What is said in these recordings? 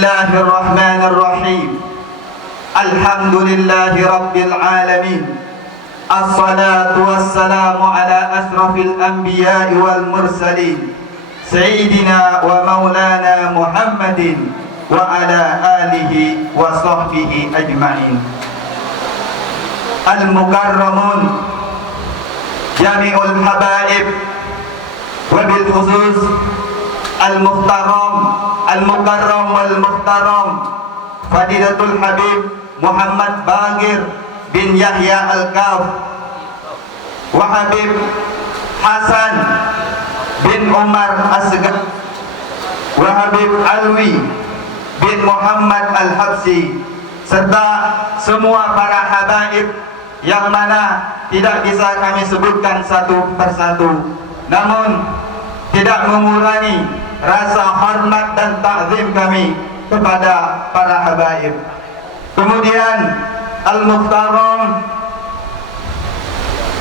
Bismillahirrahmanirrahim. Alhamdulillahi Rabbil Alamin. Assalatu wassalamu ala asrafil anbiya'i wal mursalin, Sayyidina wa maulana Muhammadin wa ala alihi wa sahbihi ajma'in. Al-mukarramun, jami'ul habaib, wa bil khusus al-muhtaram, al-mukarram wal muhtaram, Fadilatul Habib Muhammad Bagir bin Yahya Al-Kaf, wa Habib Hasan bin Umar Asgar, wa Habib Alwi bin Muhammad Al-Habsi, serta semua para habaib yang mana tidak bisa kami sebutkan satu persatu, namun tidak mengurangi rasa hormat dan takzim kami kepada para habaib. Kemudian al-muhtaram,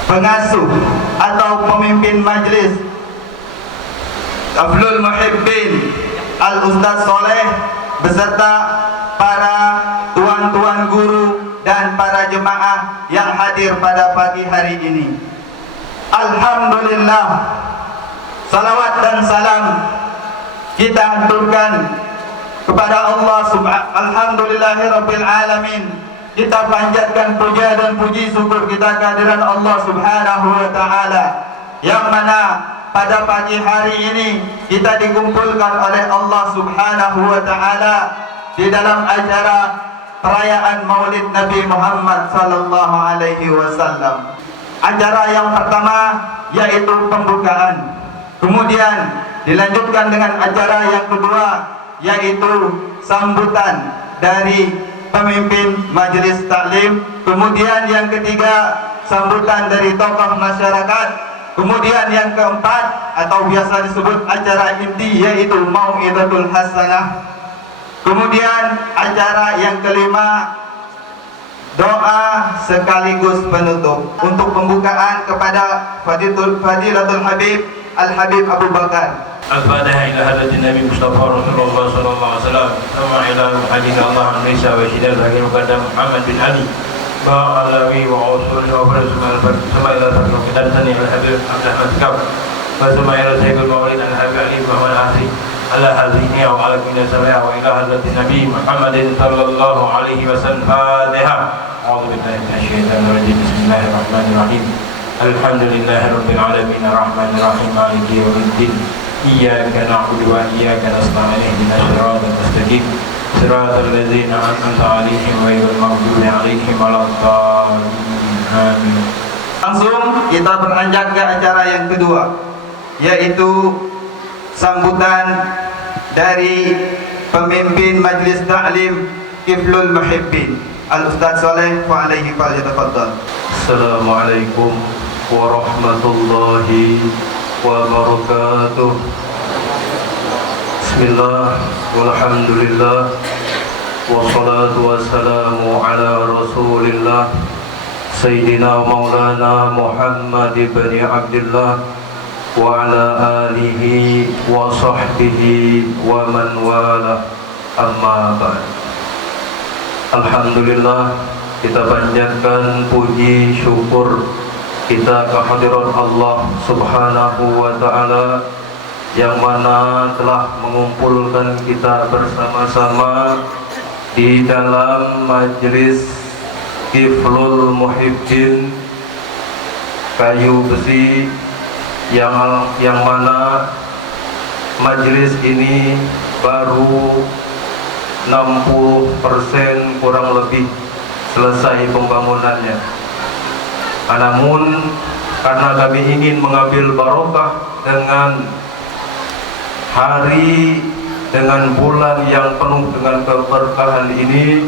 pengasuh atau pemimpin majlis Aflul Muhibbin Al-Ustaz Soleh beserta para tuan-tuan guru dan para jemaah yang hadir pada pagi hari ini. Alhamdulillah, salawat dan salam kita haturkan kepada Allah subhanahu. Alhamdulillahirabbil alamin. Kita panjatkan puja dan puji syukur kita kehadiran Allah subhanahu wa ta'ala, yang mana pada pagi hari ini kita dikumpulkan oleh Allah subhanahu wa ta'ala di dalam acara perayaan Maulid Nabi Muhammad sallallahu alaihi wasallam. Acara yang pertama yaitu pembukaan. Kemudian dilanjutkan dengan acara yang kedua yaitu sambutan dari pemimpin majelis taklim. Kemudian yang ketiga sambutan dari tokoh masyarakat. Kemudian yang keempat atau biasa disebut acara inti yaitu mau'izatul hasanah. Kemudian acara yang kelima doa sekaligus penutup. Untuk pembukaan kepada Fadilatul Habib Al-Habib Abu Bakar. Al-Fatihah ila hadratin Nabi Mustafa Rasulullah sallallahu alaihi wasallam. Sama ila hadina Allah Indonesia wa syidal Hakim Muqaddam Muhammad bin Ali Ba'alawi wa Usuli wa Farisma sama ila Fatul Kitab Sani Al-Habib Abdul Azkab wa sama ila Sayyidul Maulid Al-Habib Ali Muhammad Asri ala hazini wa ala kulli samaya wa ila hadratin Nabi Muhammadin sallallahu alaihi wasallam. Fatihah. A'udzu billahi minasyaitonir rajim. Bismillahirrahmanirrahim. Alhamdulillahirabbil alamin arrahmanir rahim maliki yaumiddin. Iyyaka na'budu wa iyyaka nasta'in ihdinas siratal mustaqim siratal ladzina an'amta 'alaihim ghairil maghdubi 'alaihim waladdallin. Amin. Langsung kita beranjak ke acara yang kedua yaitu sambutan dari pemimpin Majlis Ta'lim Kiflul Muhibbin Al-Ustaz Soleh wa alaihi falyatafaddal. Assalamualaikum warahmatullahi wabarakatuh. Bismillah walhamdulillah wassalatu wassalamu ala rasulillah Sayyidina Maulana Muhammad ibn Abdullah wa ala alihi wa sahbihi wa man wala, amma ba'd. Alhamdulillah, kita panjatkan puji syukur kita kehadirat Allah subhanahu wa ta'ala yang mana telah mengumpulkan kita bersama-sama di dalam majlis Kiflul Muhibbin Kayu Besi, yang mana majlis ini baru 60% kurang lebih selesai pembangunannya. Namun karena kami ingin mengambil barokah dengan hari, dengan bulan yang penuh dengan keberkahan ini,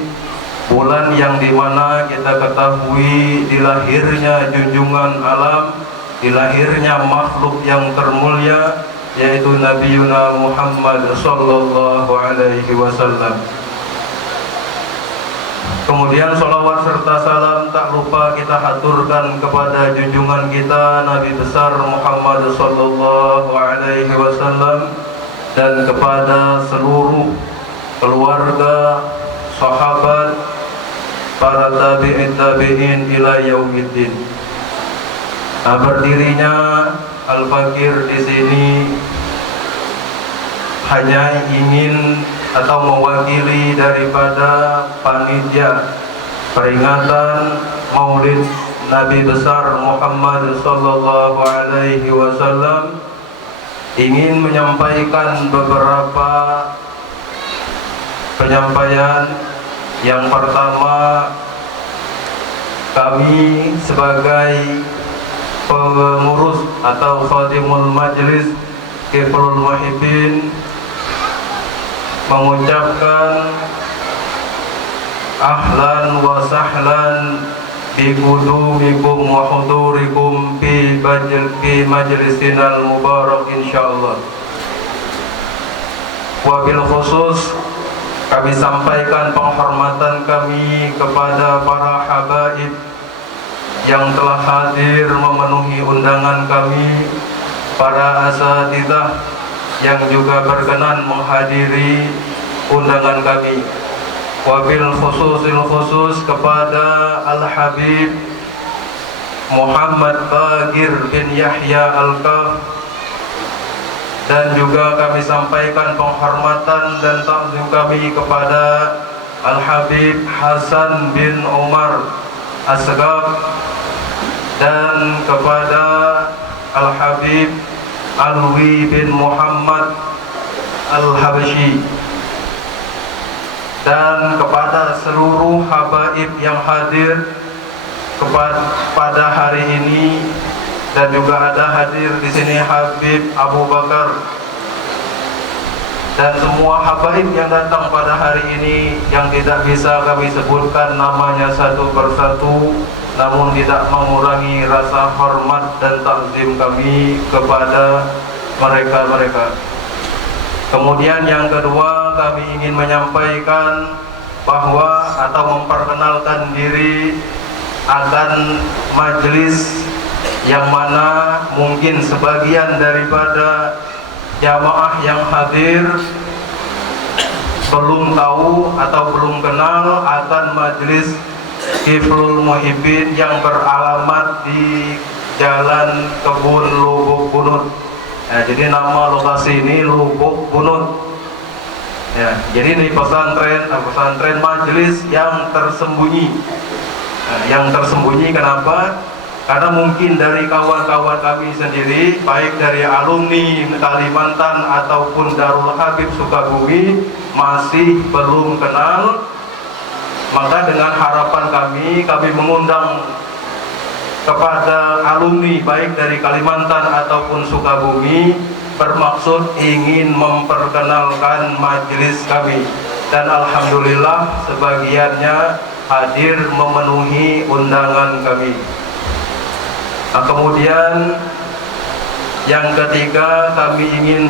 bulan yang dimana kita ketahui dilahirnya junjungan alam, dilahirnya makhluk yang termulia, yaitu Nabi Muhammad sallallahu alaihi wasallam. Kemudian salawat serta salam tak lupa kita haturkan kepada junjungan kita Nabi besar Muhammad sallallahu alaihi wasallam dan kepada seluruh keluarga, sahabat, para tabi'in ila yaumiddin. Berdirinya Al-Fakir di sini hanya ingin atau mewakili daripada panitia peringatan Maulid Nabi besar Muhammad sallallahu alaihi wasallam, ingin menyampaikan beberapa penyampaian. Yang pertama, kami sebagai pengurus atau khadimul majlis Kiflul Muhibbin mengucapkan ahlan wa sahlan bi qudumikum wa hudurikum fi majlisinal mubarak insyaallah. Wabil khusus kami sampaikan penghormatan kami kepada para habaib yang telah hadir memenuhi undangan kami, para asatidzah yang juga berkenan menghadiri undangan kami. Wabil khusus kepada Al-Habib Muhammad Bagir bin Yahya Al-Kaf, dan juga kami sampaikan penghormatan dan takzim kami kepada Al-Habib Hasan bin Umar Asgaf, dan kepada Al-Habib Alwi bin Muhammad Al-Habsyi, dan kepada seluruh habaib yang hadir pada hari ini. Dan juga ada hadir di sini Habib Abu Bakar dan semua habaib yang datang pada hari ini yang tidak bisa kami sebutkan namanya satu persatu, namun tidak mengurangi rasa hormat dan takzim kami kepada mereka. Kemudian yang kedua, kami ingin menyampaikan bahwa atau memperkenalkan diri akan majelis yang mana mungkin sebagian daripada jamaah yang hadir belum tahu atau belum kenal akan majelis Kiflul Muhibbin yang beralamat di Jalan Kebun Lubuk Bunut. Jadi nama lokasi ini Lubuk Bunut. Jadi ini pesantren majelis yang tersembunyi. Yang tersembunyi kenapa? Karena mungkin dari kawan-kawan kami sendiri, baik dari alumni Kalimantan ataupun Darul Habib Sukabumi, masih belum kenal. Maka dengan harapan kami mengundang kepada alumni baik dari Kalimantan ataupun Sukabumi, bermaksud ingin memperkenalkan majelis kami. Dan alhamdulillah sebagiannya hadir memenuhi undangan kami. Nah, kemudian yang ketiga, kami ingin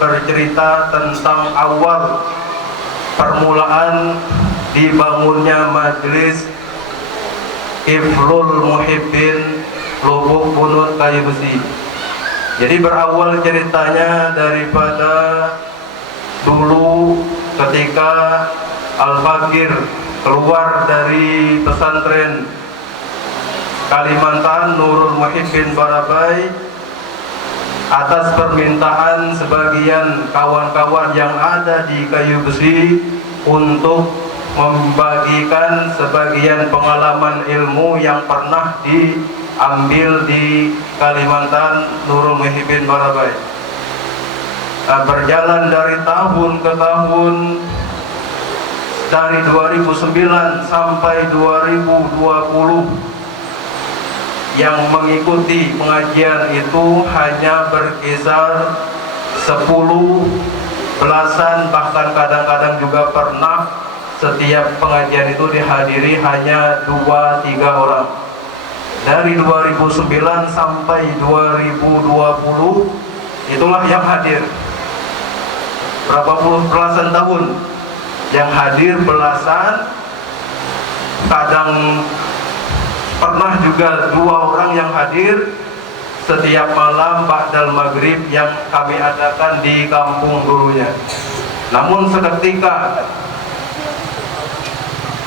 bercerita tentang awal permulaan dibangunnya majelis Kiflul Muhibbin Lubuk Bunut Kayu Besi. Jadi berawal ceritanya daripada dulu ketika Al-Fakir keluar dari pesantren Kalimantan Nurul Muhibbin Barabai atas permintaan sebagian kawan-kawan yang ada di Kayu Besi untuk membagikan sebagian pengalaman ilmu yang pernah diambil di Kalimantan Nurul Muhibbin Barabai. Berjalan dari tahun ke tahun, dari 2009 sampai 2020, yang mengikuti pengajian itu hanya berkisar 10, belasan, bahkan kadang-kadang juga pernah setiap pengajian itu dihadiri hanya 2-3 orang. Dari 2009 sampai 2020 itulah yang hadir. Berapa puluh belasan tahun yang hadir belasan, kadang pernah juga 2 orang yang hadir setiap malam ba'dal maghrib yang kami adakan di kampung dulunya. Namun seketika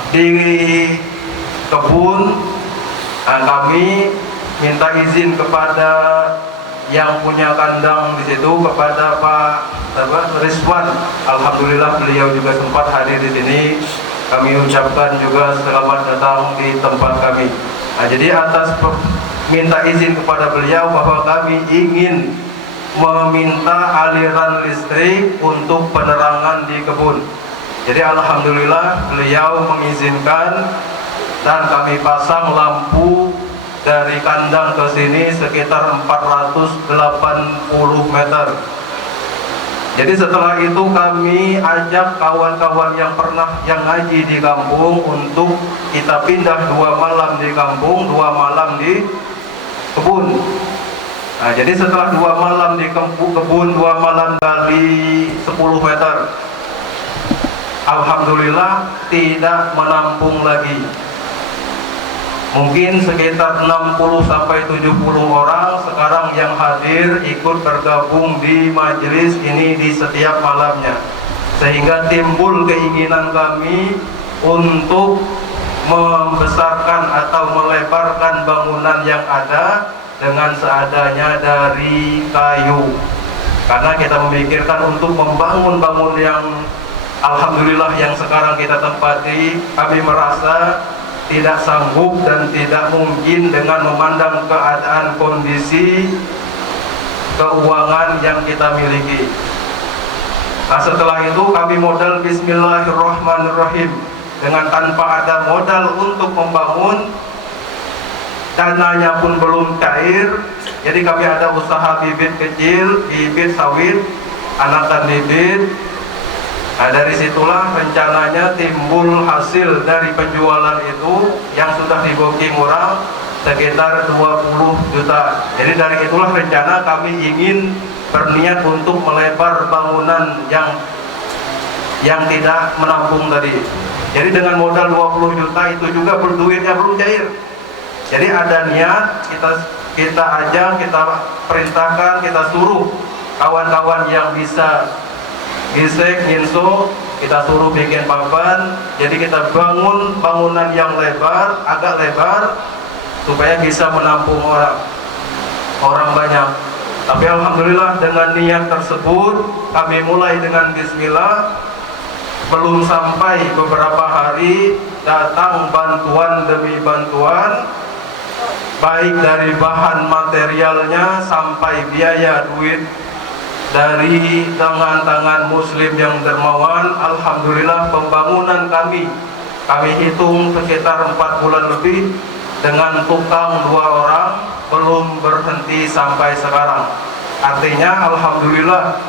di kebun, kami minta izin kepada yang punya kandang di situ, kepada Pak Rizwan. Alhamdulillah beliau juga sempat hadir di sini. Kami ucapkan juga selamat datang di tempat kami. Jadi atas minta izin kepada beliau bahwa kami ingin meminta aliran listrik untuk penerangan di kebun. Jadi alhamdulillah beliau mengizinkan dan kami pasang lampu dari kandang ke sini sekitar 480 meter. Jadi setelah itu kami ajak kawan-kawan yang pernah yang ngaji di kampung untuk kita pindah 2 malam di kampung, 2 malam di kebun. Nah, jadi setelah 2 malam di kebun, 2 malam kali 10 meter, alhamdulillah tidak menampung lagi. Mungkin sekitar 60 sampai 70 orang sekarang yang hadir ikut tergabung di majelis ini di setiap malamnya. Sehingga timbul keinginan kami untuk membesarkan atau melebarkan bangunan yang ada dengan seadanya dari kayu. Karena kita memikirkan untuk membangun bangun yang alhamdulillah yang sekarang kita tempati, kami merasa tidak sanggup dan tidak mungkin dengan memandang keadaan kondisi keuangan yang kita miliki. Nah, setelah itu kami modal bismillahirrahmanirrahim dengan tanpa ada modal untuk membangun, dananya pun belum cair. Jadi kami ada usaha bibit kecil, bibit sawit, anakan bibit. Nah, dari situlah rencananya timbul hasil dari penjualan itu yang sudah di booking orang sekitar 20 juta. Jadi dari itulah rencana kami ingin berniat untuk melebar bangunan yang tidak menampung tadi. Jadi dengan modal 20 juta itu juga berduitnya belum cair. Jadi ada niat, kita ajak, kita perintahkan, kita suruh kawan-kawan yang bisa gisek, nginso, kita suruh bikin papan. Jadi kita bangun bangunan yang lebar, agak lebar, supaya bisa menampung orang banyak. Tapi alhamdulillah dengan niat tersebut kami mulai dengan bismillah. Belum sampai beberapa hari datang bantuan demi bantuan, baik dari bahan materialnya sampai biaya duit dari tangan-tangan muslim yang dermawan. Alhamdulillah pembangunan kami hitung sekitar 4 bulan lebih dengan tukang 2 orang, belum berhenti sampai sekarang. Artinya alhamdulillah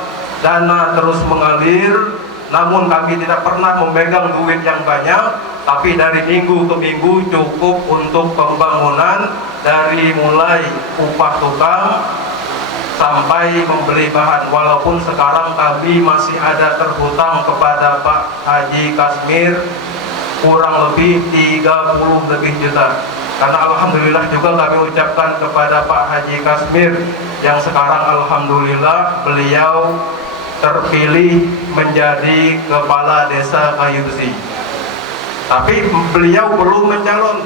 dana terus mengalir, namun kami tidak pernah memegang duit yang banyak, tapi dari minggu ke minggu cukup untuk pembangunan, dari mulai upah tukang sampai membeli bahan. Walaupun sekarang kami masih ada terhutang kepada Pak Haji Kasmir kurang lebih 30 lebih juta. Karena alhamdulillah juga kami ucapkan kepada Pak Haji Kasmir yang sekarang alhamdulillah beliau terpilih menjadi kepala desa Kayu Besi. Tapi beliau belum mencalon.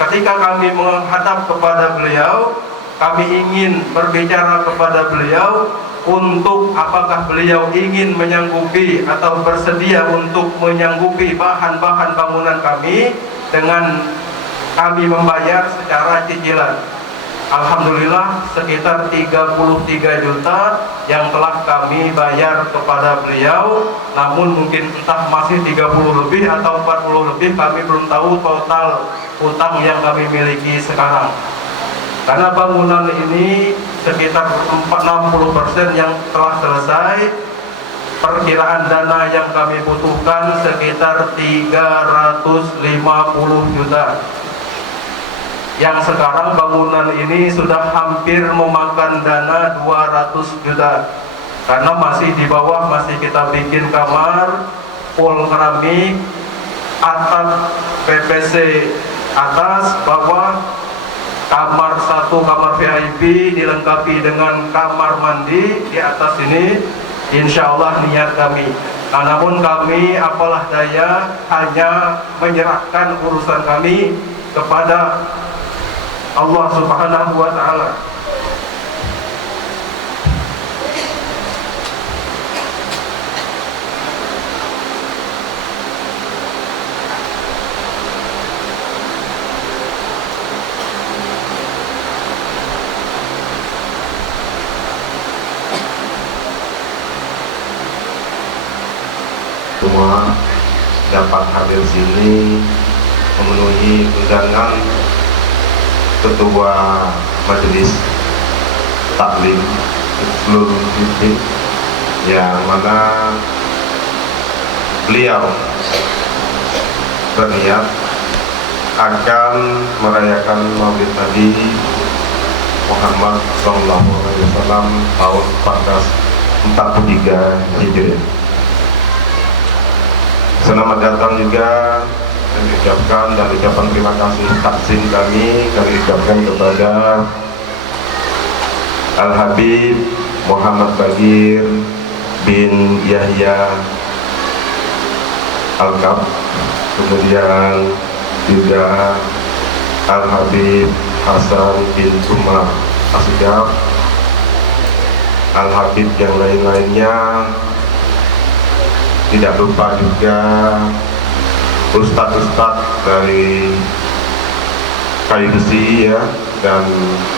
Ketika kami menghadap kepada beliau, kami ingin berbicara kepada beliau untuk apakah beliau ingin menyanggupi atau bersedia untuk menyanggupi bahan-bahan bangunan kami dengan kami membayar secara cicilan. Alhamdulillah sekitar 33 juta yang telah kami bayar kepada beliau. Namun mungkin entah masih 30 lebih atau 40 lebih, kami belum tahu total utang yang kami miliki sekarang. Karena bangunan ini sekitar 60% yang telah selesai. Perkiraan dana yang kami butuhkan sekitar 350 juta. Yang sekarang bangunan ini sudah hampir memakan dana 200 juta. Karena masih di bawah, masih kita bikin kamar, full keramik, atap PVC atas, bawah, kamar 1 kamar VIP dilengkapi dengan kamar mandi di atas ini. Insya Allah niat kami Namun kami apalah daya hanya menyerahkan urusan kami kepada Allah Subhanahu wa taala. Semua dapat hadir sini memenuhi undangan Ketua Majelis Taklim Hifzul Hizbi, yang mana beliau berniat akan merayakan Maulid Nabi Muhammad SAW tahun 1443 Hijriah. Selamat datang juga kami ucapkan, dan ucapan terima kasih taksim kami ucapkan kepada Al-Habib Muhammad Bagir bin Yahya Al-Kab, kemudian juga Al-Habib Hasan bin Umar Asgaf, Al-Habib yang lain-lainnya. Tidak lupa juga ustadz-ustadz dari Kayu Besi ya, dan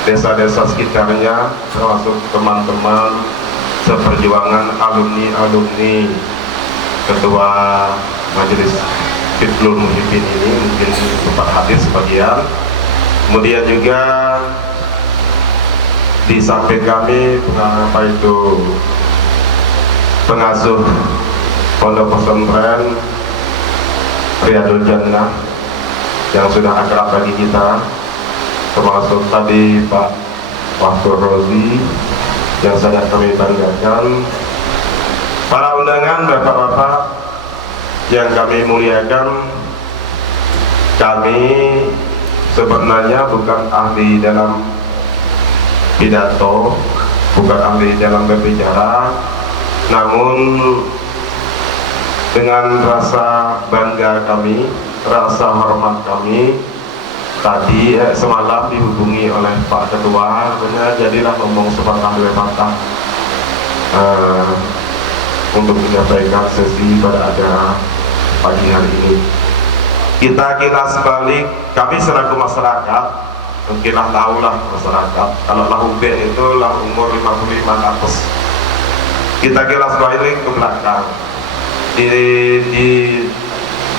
desa-desa sekitarnya, termasuk teman-teman seperjuangan alumni Ketua Majelis Hifzul Muhibin ini, mungkin sempat hadir sebagian. Kemudian juga di samping kami pengasuh Pondok Pesantren Riyadul Jannah yang sudah akrab bagi kita, termasuk tadi Pak Wahdur Rozi yang sangat kami banggakan, para undangan, bapak-bapak yang kami muliakan. Kami sebenarnya bukan ahli dalam pidato, bukan ahli dalam berbicara, namun dengan rasa bangga kami, rasa hormat kami, tadi semalam dihubungi oleh Pak Ketua, sebenarnya jadilah ngomong sepatah dua patah untuk menyampaikan sesi pada acara pagi hari ini. Kita kilas balik, kami selaku masyarakat, mungkinlah tahulah masyarakat, kalau lahu ben itu lah umur 55 ke atas. Kita kilas balik ke belakang. Di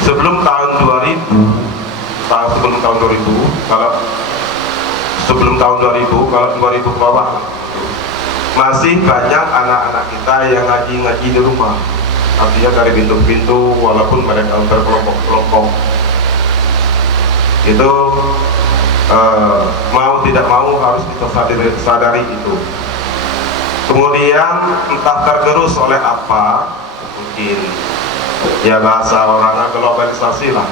sebelum tahun 2000, kalau sebelum tahun 2000 ke bawah, masih banyak anak-anak kita yang ngaji di rumah, artinya dari pintu-pintu, walaupun mereka berkelompok-kelompok. Itu mau tidak mau harus kita sadari itu. Kemudian entah tergerus oleh apa, mungkin ya bahasa orangnya globalisasi lah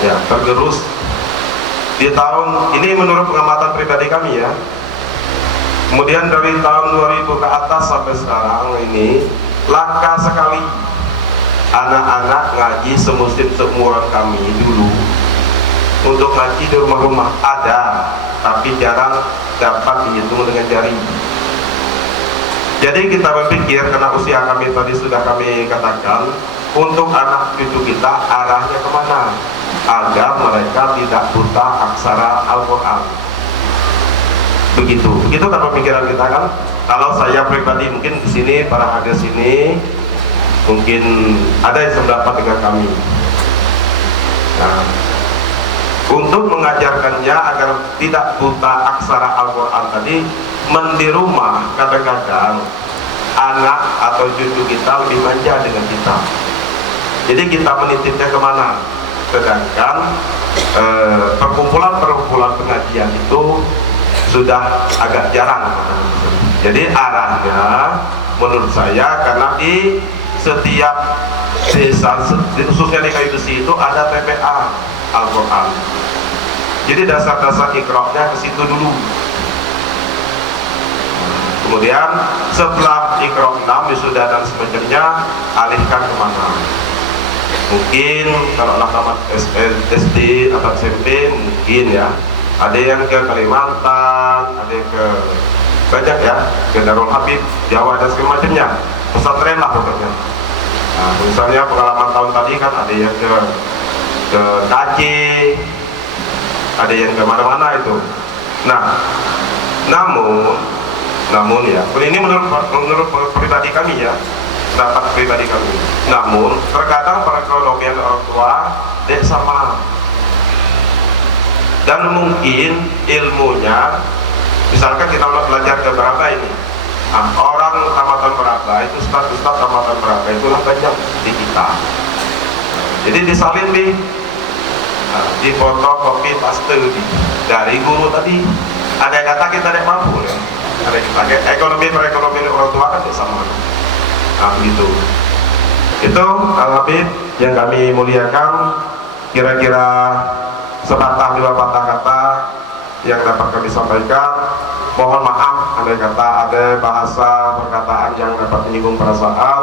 ya, tergerus di tahun ini menurut pengamatan pribadi kami ya. Kemudian dari tahun 2000 ke atas sampai sekarang ini langka sekali anak-anak ngaji semusim seumuran kami dulu untuk ngaji di rumah-rumah. Ada, tapi jarang dapat dihitung dengan jari. Jadi kita berpikir, karena usia kami tadi sudah kami katakan, untuk anak cucu kita arahnya kemana agar mereka tidak buta aksara Al-Quran. Begitu kan pemikiran kita kan. Kalau saya pribadi mungkin di sini, para hadir sini mungkin ada yang sependapat dengan kami. Nah, untuk mengajarkannya agar tidak buta aksara Al-Quran tadi, di rumah kadang-kadang anak atau cucu kita lebih manja dengan kita. Jadi kita menitipnya kemana? Sedangkan perkumpulan pengajian itu sudah agak jarang. Jadi arahnya menurut saya, karena di setiap desa, khususnya di Kayu Besi itu ada TPA Al-Quran. Jadi dasar-dasar ikra'nya ke situ dulu. Kemudian setelah Iqra 6, wisuda dan semacamnya, alihkan kemana? Mungkin kalau anak-anak SD atau SMP mungkin ya, ada yang ke Kalimantan, ada yang ke banyak ya, ke Darul Habib, Jawa dan semacamnya, pesantren lah pokoknya. Nah, misalnya pengalaman tahun tadi kan ada yang ke Aceh, ada yang ke mana-mana itu. Nah, namun ya, ini menurut pribadi kami ya, pendapat pribadi kami. Namun terkadang perekonomian orang tua tidak sama, dan mungkin ilmunya, misalkan kita belajar ke Berapa ini, nah, orang tamatan Berapa itu, ustaz tamatan Berapa itulah banyak di kita. Jadi disalin di foto copy paste dari guru tadi. Ada yang kata kita tidak mampu ya. Ada yang perekonomian orang tua kan tidak sama. Nah begitu. Itu Habib yang kami muliakan, kira-kira sepatah dua patah kata yang dapat kami sampaikan. Mohon maaf andai kata ada bahasa perkataan yang dapat menyinggung perasaan,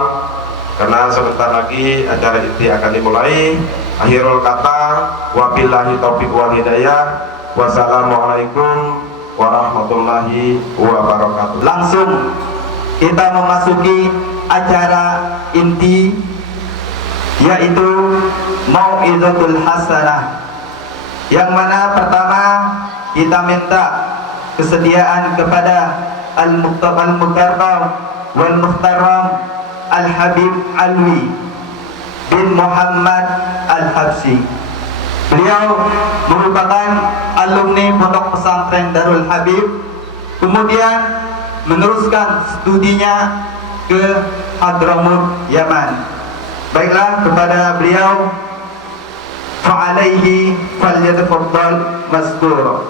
karena sebentar lagi acara inti akan dimulai. Akhirul kata, wabillahi taufiq wal hidayah. Wassalamualaikum warahmatullahi wabarakatuh. Langsung kita memasuki acara inti, yaitu Mau'izatul Hasanah, yang mana pertama kita minta kesediaan kepada Al-Mukarram wal Muhtaram Al-Habib Alwi bin Muhammad Al-Habsyi. Beliau merupakan alumni Pondok Pesantren Darul Habib, kemudian meneruskan studinya ke Hadramut, Yaman. Baiklah, kepada beliau fa'alaihi falyatafaddal mazkura.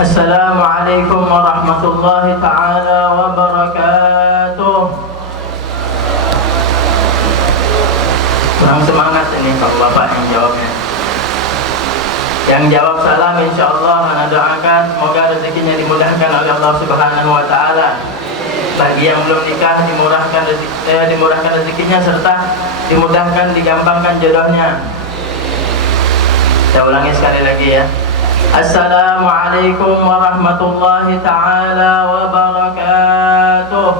Assalamualaikum warahmatullahi ta'ala wabarakatuh. Kurang semangat ini kalau Bapak yang jawabnya. Yang jawab salam insyaallah ana doakan semoga rezekinya dimudahkan oleh Allah Subhanahu wa taala. Bagi yang belum nikah dimurahkan rezekinya serta dimudahkan, digampangkan jodohnya. Saya ulangi sekali lagi ya. Assalamualaikum warahmatullahi ta'ala wabarakatuh.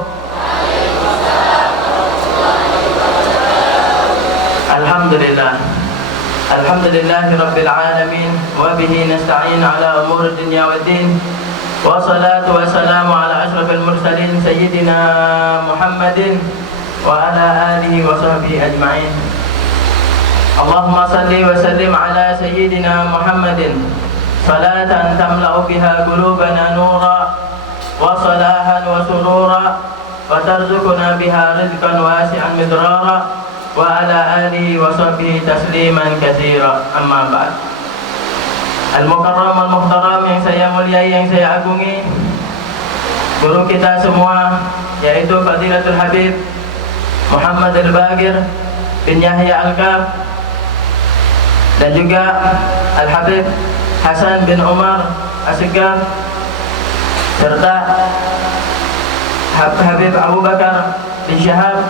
Alhamdulillah. Alhamdulillahi rabbil alamin. Wabihi nasta'in ala umur dunya wa din. Wassalatu wassalamu ala ashrafil mursalin Sayyidina Muhammadin wa ala alihi wa sahbihi ajma'in. Allahumma salli wa sallim ala Sayyidina Muhammadin salatan tamla'u biha qulubana nura wa salahan wa surura wa tarzuquna biha rizqan wasi'an midrara wa ala alihi wa sahbihi tasliman katsira. Amma ba'd. Al-Mukarram al-Muhtaram yang saya muliai, yang saya agungi, guru kita semua yaitu Fadilatul Habib Muhammad Al-Bagir bin Yahya Al-Kaf, dan juga Al-Habib Hasan bin Umar As-Sigaf, serta Habib Abu Bakar bin Syahab,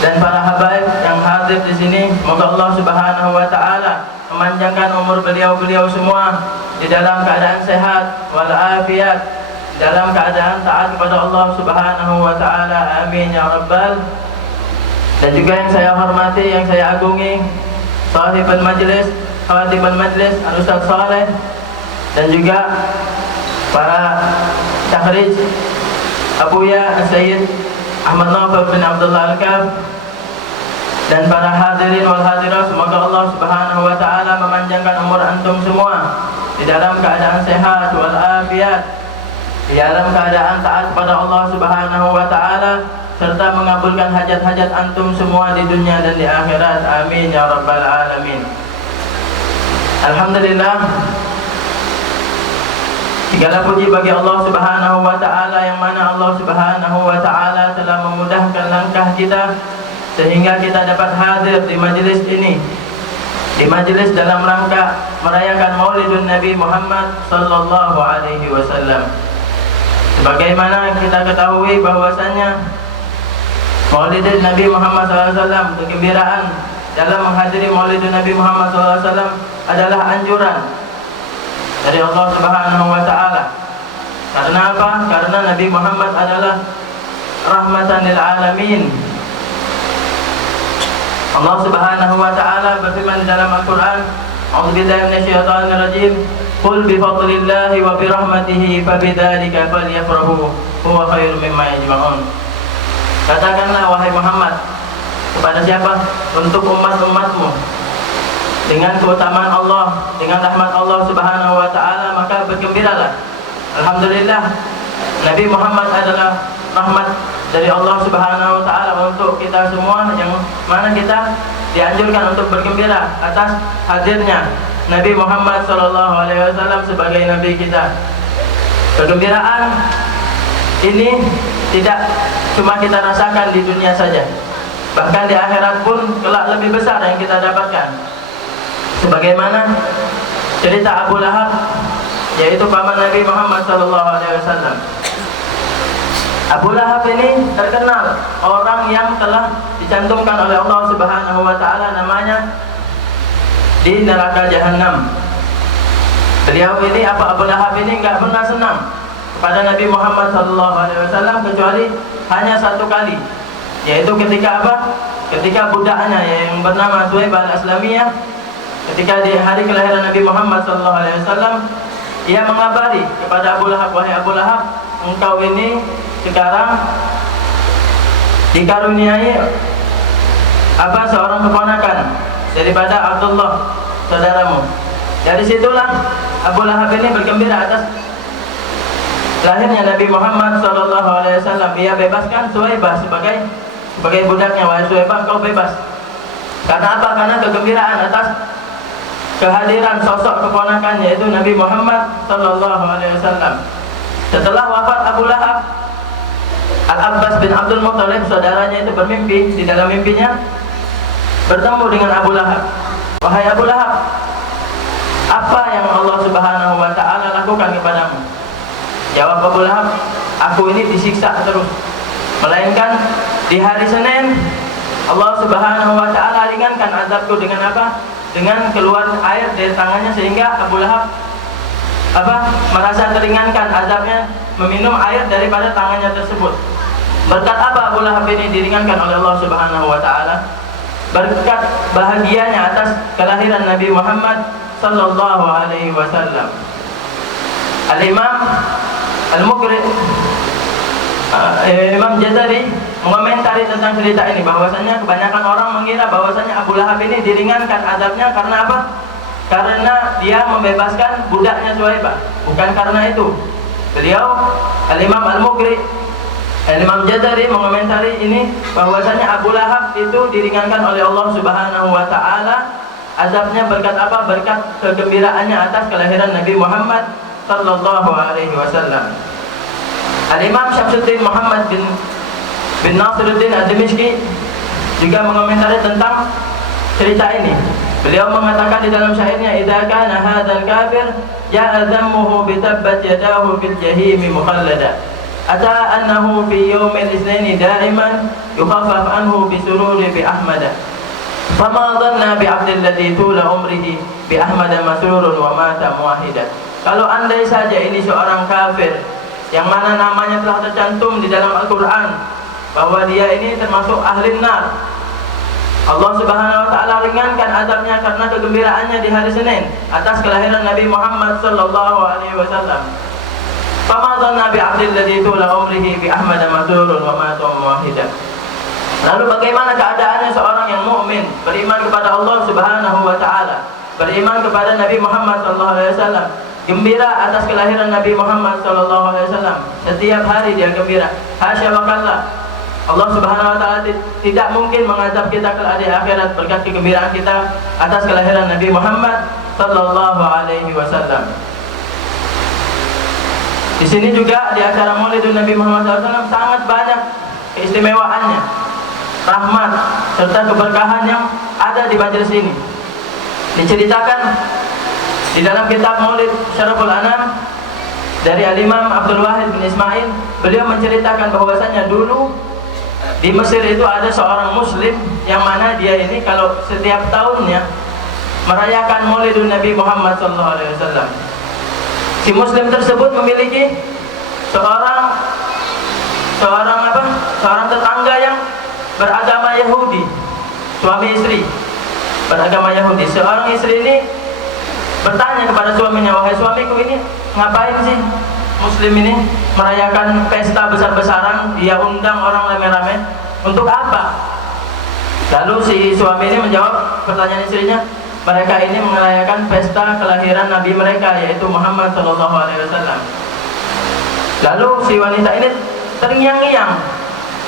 dan para habaib yang hadir di sini. Semoga Allah Subhanahu wa taala memanjangkan umur beliau-beliau semua di dalam keadaan sehat walafiat, dalam keadaan taat kepada Allah Subhanahu wa taala. Amin ya rabbal. Dan juga yang saya hormati, yang saya agungi, sahibul majlis, khatibul majlis Al-Ustaz Saleh, dan juga para takhrij Abuya Sayyid Ahmad Nawfal bin Abdullah Al-Kaf, dan para hadirin wal hadirat. Semoga Allah Subhanahu wa taala memanjangkan umur antum semua di dalam keadaan sehat wal afiat, di dalam keadaan taat kepada Allah Subhanahu wa taala, serta mengabulkan hajat-hajat antum semua di dunia dan di akhirat. Amin ya rabbal alamin. Alhamdulillah, segala puji bagi Allah Subhanahu wa taala, yang mana Allah Subhanahu wa taala telah memudahkan langkah kita sehingga kita dapat hadir di majelis ini, di majelis dalam rangka merayakan Maulidun Nabi Muhammad sallallahu alaihi wasallam. Sebagaimana kita ketahui bahwasanya Maulid Nabi Muhammad SAW, kegembiraan dalam menghadiri Maulid Nabi Muhammad SAW adalah anjuran dari Allah Subhanahu wa Ta'ala. Karena apa? Karena Nabi Muhammad adalah rahmatan lil alamin. Allah Subhanahu wa Ta'ala berfirman dalam Al-Qur'an, A'udzubillahi minasyaitonir rajim, qul bi fadlillahi wa bi rahmatihi fabidzalika falyafrahu huwa khairum mimma yajma'un. Katakanlah wahai Muhammad, kepada siapa? Untuk umat-umatmu, dengan keutamaan Allah, dengan rahmat Allah Subhanahu wa Ta'ala, maka bergembiralah. Alhamdulillah, Nabi Muhammad adalah rahmat dari Allah Subhanahu wa Ta'ala untuk kita semua, yang mana kita dianjurkan untuk bergembira atas hadirnya Nabi Muhammad SAW sebagai Nabi kita. Kegembiraan ini tidak cuma kita rasakan di dunia saja, bahkan di akhirat pun kelak lebih besar yang kita dapatkan. Sebagaimana cerita Abu Lahab, yaitu paman Nabi Muhammad SAW. Abu Lahab ini terkenal orang yang telah dicantumkan oleh Allah Subhanahu wa Ta'ala namanya di neraka Jahannam. Beliau ini, Abu Lahab ini enggak pernah senang kepada Nabi Muhammad SAW kecuali hanya satu kali, yaitu ketika apa? Ketika budaknya yang bernama Suhaibah al-Islamiyah, ketika di hari kelahiran Nabi Muhammad SAW, ia mengabari kepada Abu Lahab, wahai Abu Lahab, engkau ini sekarang dikaruniai seorang keponakan daripada Abdullah, saudaramu. Dari situlah Abu Lahab ini bergembira atas lahirnya Nabi Muhammad SAW. Ia bebaskan Suhaibah sebagai budaknya. Wahai Suhaibah, kau bebas. Karena apa? Karena kegembiraan atas kehadiran sosok keponakan, yaitu Nabi Muhammad SAW. Setelah wafat Abu Lahab, Al-Abbas bin Abdul Muttalib, saudaranya itu bermimpi. Di dalam mimpinya bertemu dengan Abu Lahab. Wahai Abu Lahab, apa yang Allah Subhanahu wa Ta'ala lakukan kepadamu? Jawab Abu Lahab, aku ini disiksa terus, melainkan di hari Senin Allah Subhanahu wa Ta'ala ringankan azabku dengan apa? Dengan keluar air dari tangannya, sehingga Abu Lahab merasa teringankan azabnya meminum air daripada tangannya tersebut. Berkat apa Abu Lahab ini diringankan oleh Allah Subhanahu wa Ta'ala? Berkat bahagianya atas kelahiran Nabi Muhammad sallallahu alaihi wasallam. Al-Imam Al-Muqri, Imam Jazari mengomentari tentang cerita ini, bahwasanya kebanyakan orang mengira bahwasanya Abu Lahab ini diringankan azabnya karena apa? Karena dia membebaskan budaknya Suhaibah. Bukan karena itu. Beliau, Al-Imam Al-Muqri, Imam Jazari mengomentari ini, bahwasanya Abu Lahab itu diringankan oleh Allah Subhanahu wa Ta'ala azabnya berkat apa? Berkat kegembiraannya atas kelahiran Nabi Muhammad sallallahu alaihi wasallam. Al-Imam Syamsuddin Muhammad bin Nasiruddin Ad-Dimishqi juga mengomentari tentang cerita ini. Beliau mengatakan di dalam syairnya, "Idza kana hadzal kafir ja'a dhammuhu bi tabbat yadahu fil jahim mukhallada. Ata annahu fi yawmil itsnaini da'iman yukhaffaf anhu bi sururi bi Ahmad. Fama dhanna bi 'abdil ladzi tula umrihi bi Ahmad masrurun wa mata muwahhida." Kalau andai saja ini seorang kafir yang mana namanya telah tercantum di dalam Al-Qur'an bahwa dia ini termasuk ahli nar, Allah Subhanahu wa Ta'ala ringankan azabnya karena kegembiraannya di hari Senin atas kelahiran Nabi Muhammad sallallahu alaihi wasallam. Fama dhanna bi 'abdil ladzi tula umrihi bi Ahmad masrurun wa mata muwahhida. Lalu bagaimana keadaannya seorang yang mukmin, beriman kepada Allah Subhanahu wa Ta'ala, beriman kepada Nabi Muhammad sallallahu alaihi wasallam, gembira atas kelahiran Nabi Muhammad sallallahu alaihi wasallam, setiap hari dia gembira. Hasya wa kalla, Allah Subhanahu wa Ta'ala tidak mungkin mengazab kita kelak di akhirat berkat kegembiraan kita atas kelahiran Nabi Muhammad sallallahu alaihi wasallam. Di sini juga di acara Maulidun Nabi Muhammad SAW sangat banyak keistimewaannya, rahmat serta keberkahan yang ada di majelis ini. Diceritakan di dalam kitab Maulid Syaraful Anam dari Al-Imam Abdul Wahid bin Ismail, beliau menceritakan bahwasanya dulu di Mesir itu ada seorang muslim yang mana dia ini kalau setiap tahunnya merayakan Maulidun Nabi Muhammad SAW. Si muslim tersebut memiliki seorang tetangga yang beragama Yahudi, suami istri beragama Yahudi. Seorang istri ini bertanya kepada suaminya, wahai suamiku, ini ngapain sih muslim ini merayakan pesta besar-besaran, dia undang orang rame-rame, untuk apa? Lalu si suami ini menjawab pertanyaan istrinya, mereka ini merayakan pesta kelahiran Nabi mereka, yaitu Muhammad SAW. Lalu si wanita ini terngiang-ngiang,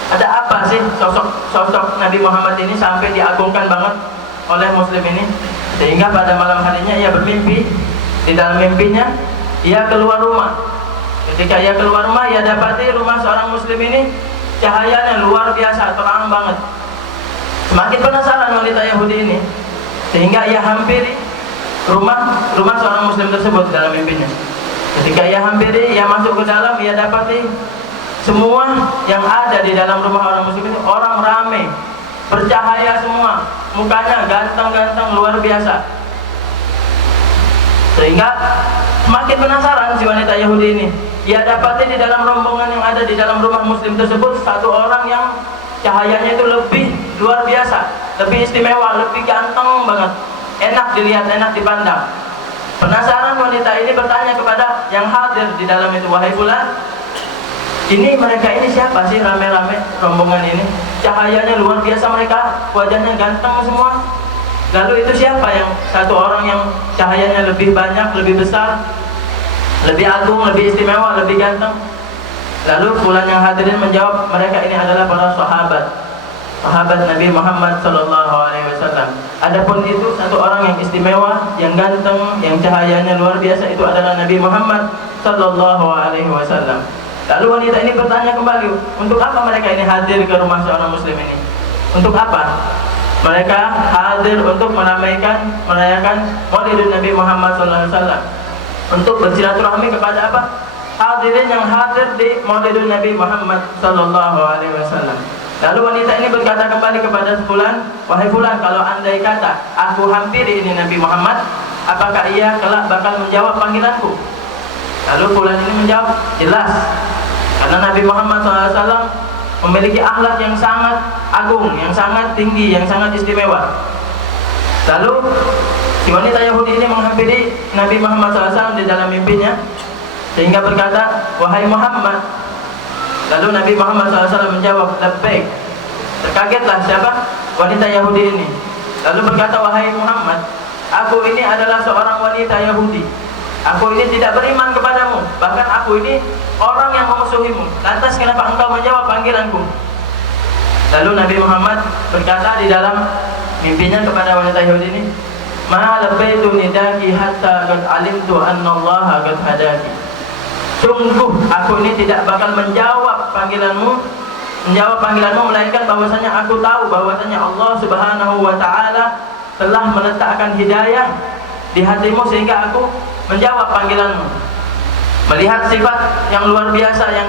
ada apa sih sosok Nabi Muhammad ini sampai diagungkan banget oleh muslim ini, sehingga pada malam harinya ia bermimpi. Di dalam mimpinya ia keluar rumah. Ketika ia keluar rumah, ia dapati rumah seorang muslim ini cahayanya luar biasa, terang banget. Semakin penasaran wanita Yahudi ini, sehingga ia hampiri rumah seorang muslim tersebut dalam mimpinya. Ketika ia hampiri, ia masuk ke dalam, ia dapati semua yang ada di dalam rumah orang muslim itu orang ramai, bercahaya semua, mukanya ganteng-ganteng luar biasa. Sehingga semakin penasaran si wanita Yahudi ini. Ia dapati di dalam rombongan yang ada di dalam rumah muslim tersebut satu orang yang cahayanya itu lebih luar biasa, lebih istimewa, lebih ganteng banget, enak dilihat, enak dipandang. Penasaran wanita ini bertanya kepada yang hadir di dalam itu, wahai fulan, ini mereka ini siapa sih rame-rame rombongan ini? Cahayanya luar biasa mereka, wajahnya ganteng semua. Lalu itu siapa yang satu orang yang cahayanya lebih banyak, lebih besar, lebih agung, lebih istimewa, lebih ganteng? Lalu fulan yang hadirin menjawab, mereka ini adalah para sahabat Nabi Muhammad SAW. Adapun itu satu orang yang istimewa, yang ganteng, yang cahayanya luar biasa, itu adalah Nabi Muhammad SAW. Lalu wanita ini bertanya kembali, untuk apa mereka ini hadir ke rumah seorang muslim ini? Untuk apa? Mereka hadir untuk merayakan Maulidun Nabi Muhammad SAW, untuk bersilaturahmi kepada apa? Hadirin yang hadir di Maulidun Nabi Muhammad SAW. Lalu wanita ini berkata kembali kepada fulan, wahai fulan, kalau andai kata aku hampiri ini Nabi Muhammad, apakah ia kelak bakal menjawab panggilanku? Lalu fulan ini menjawab, jelas, karena Nabi Muhammad SAW memiliki akhlak yang sangat agung, yang sangat tinggi, yang sangat istimewa. Lalu si wanita Yahudi ini menghampiri Nabi Muhammad SAW di dalam mimpinya, sehingga berkata, wahai Muhammad. Lalu Nabi Muhammad SAW menjawab, labbaik. Terkagetlah siapa? Wanita Yahudi ini. Lalu berkata, wahai Muhammad, aku ini adalah seorang wanita Yahudi. Aku ini tidak beriman kepadamu, bahkan aku ini orang yang memusuhimu. Lantas kenapa engkau menjawab panggilanku? Lalu Nabi Muhammad berkata di dalam mimpinya kepada wanita Yahudi ini, ma labbaitu nidaki hatta qad alimtu anna Allah qad hadaki. Sungguh aku ini tidak bakal menjawab panggilanmu melainkan bahwasanya aku tahu bahwasanya Allah Subhanahu wa taala telah meletakkan hidayah di hatimu sehingga aku menjawab panggilanmu. Melihat sifat yang luar biasa yang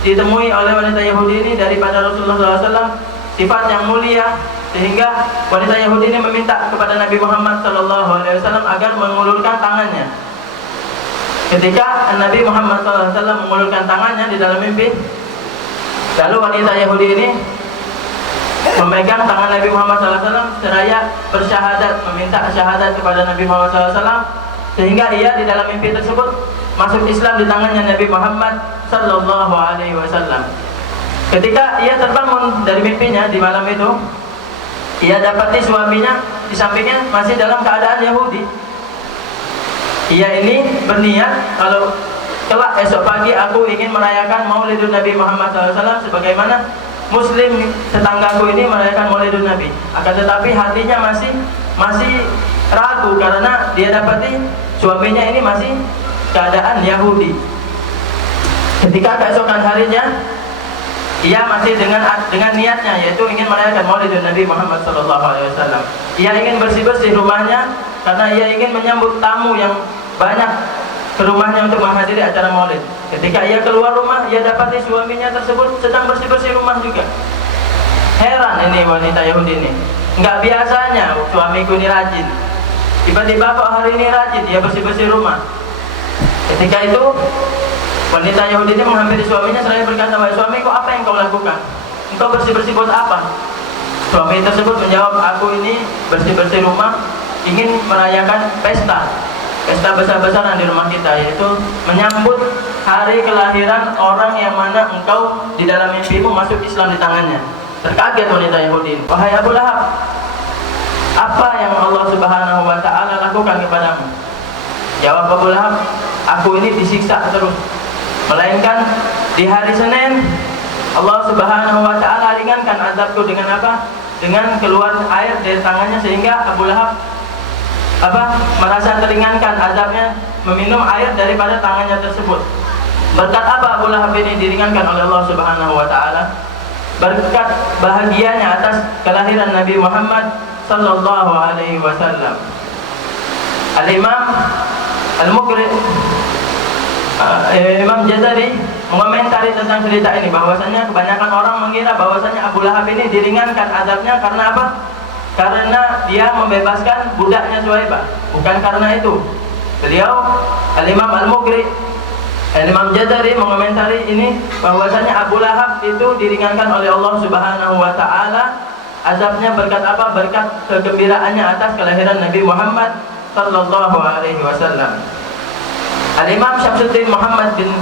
ditemui oleh wanita Yahudi ini daripada Rasulullah SAW, sifat yang mulia, sehingga wanita Yahudi ini meminta kepada Nabi Muhammad SAW agar mengulurkan tangannya. Ketika Nabi Muhammad SAW mengulurkan tangannya di dalam mimpi, lalu wanita Yahudi ini memegang tangan Nabi Muhammad SAW seraya bersyahadat, meminta syahadat kepada Nabi Muhammad SAW, sehingga ia di dalam mimpi tersebut masuk Islam di tangannya Nabi Muhammad SAW. Ketika ia terbangun dari mimpinya di malam itu, ia dapati suaminya di sampingnya masih dalam keadaan Yahudi. Ia ini berniat, kalau kelak esok pagi aku ingin merayakan Maulidun Nabi Muhammad SAW sebagaimana Muslim tetanggaku ini merayakan Maulidun Nabi. Akan tetapi hatinya masih ragu karena dia dapati suaminya ini masih keadaan Yahudi. Ketika keesokan harinya, ia masih dengan niatnya, yaitu ingin merayakan Maulidun Nabi Muhammad SAW. Ia ingin bersih-bersih rumahnya karena ia ingin menyambut tamu yang banyak ke rumahnya untuk menghadiri acara maulid. Ketika ia keluar rumah, ia dapati suaminya tersebut sedang bersih-bersih rumah juga. Heran ini wanita Yahudi ini. Enggak biasanya suamiku ini rajin. Tiba-tiba kok hari ini rajin, dia bersih-bersih rumah. Ketika itu wanita Yahudi ini menghampiri suaminya seraya berkata, "Wahai suamiku, apa yang kau lakukan? Engkau bersih-bersih buat apa?" Suami tersebut menjawab, "Aku ini bersih-bersih rumah, ingin merayakan pesta besar-besaran di rumah kita, yaitu menyambut hari kelahiran orang yang mana engkau di dalam mimpimu masuk Islam di tangannya." Terkaget wanita Yahudi, "Wahai Abu Lahab, apa yang Allah Subhanahu wa ta'ala lakukan kepadamu?" Jawab Abu Lahab, "Aku ini disiksa terus, melainkan di hari Senin Allah Subhanahu wa ta'ala ringankan azabku dengan apa? Dengan keluar air dari tangannya, sehingga Abu Lahab merasa teringankan azabnya meminum air daripada tangannya tersebut." Berkat apa Abu Lahab ini diringankan oleh Allah Subhanahu wa ta'ala? Berkat bahagianya atas kelahiran Nabi Muhammad sallallahu alaihi wasallam. Al-Imam Al-Mughri, Imam Jazari mengomentari tentang cerita ini bahwasanya kebanyakan orang mengira bahwasanya Abu Lahab ini diringankan azabnya karena apa? Karena dia membebaskan budaknya Suhaibah. Bukan karena itu. Beliau Al-Imam Al-Mughri, Imam Jazari mengomentari ini bahwasanya Abu Lahab itu diringankan oleh Allah Subhanahu wa ta'ala azabnya berkat apa? Berkat kegembiraannya atas kelahiran Nabi Muhammad sallallahu alaihi wasallam. Al-Imam Syamsuddin Muhammad bin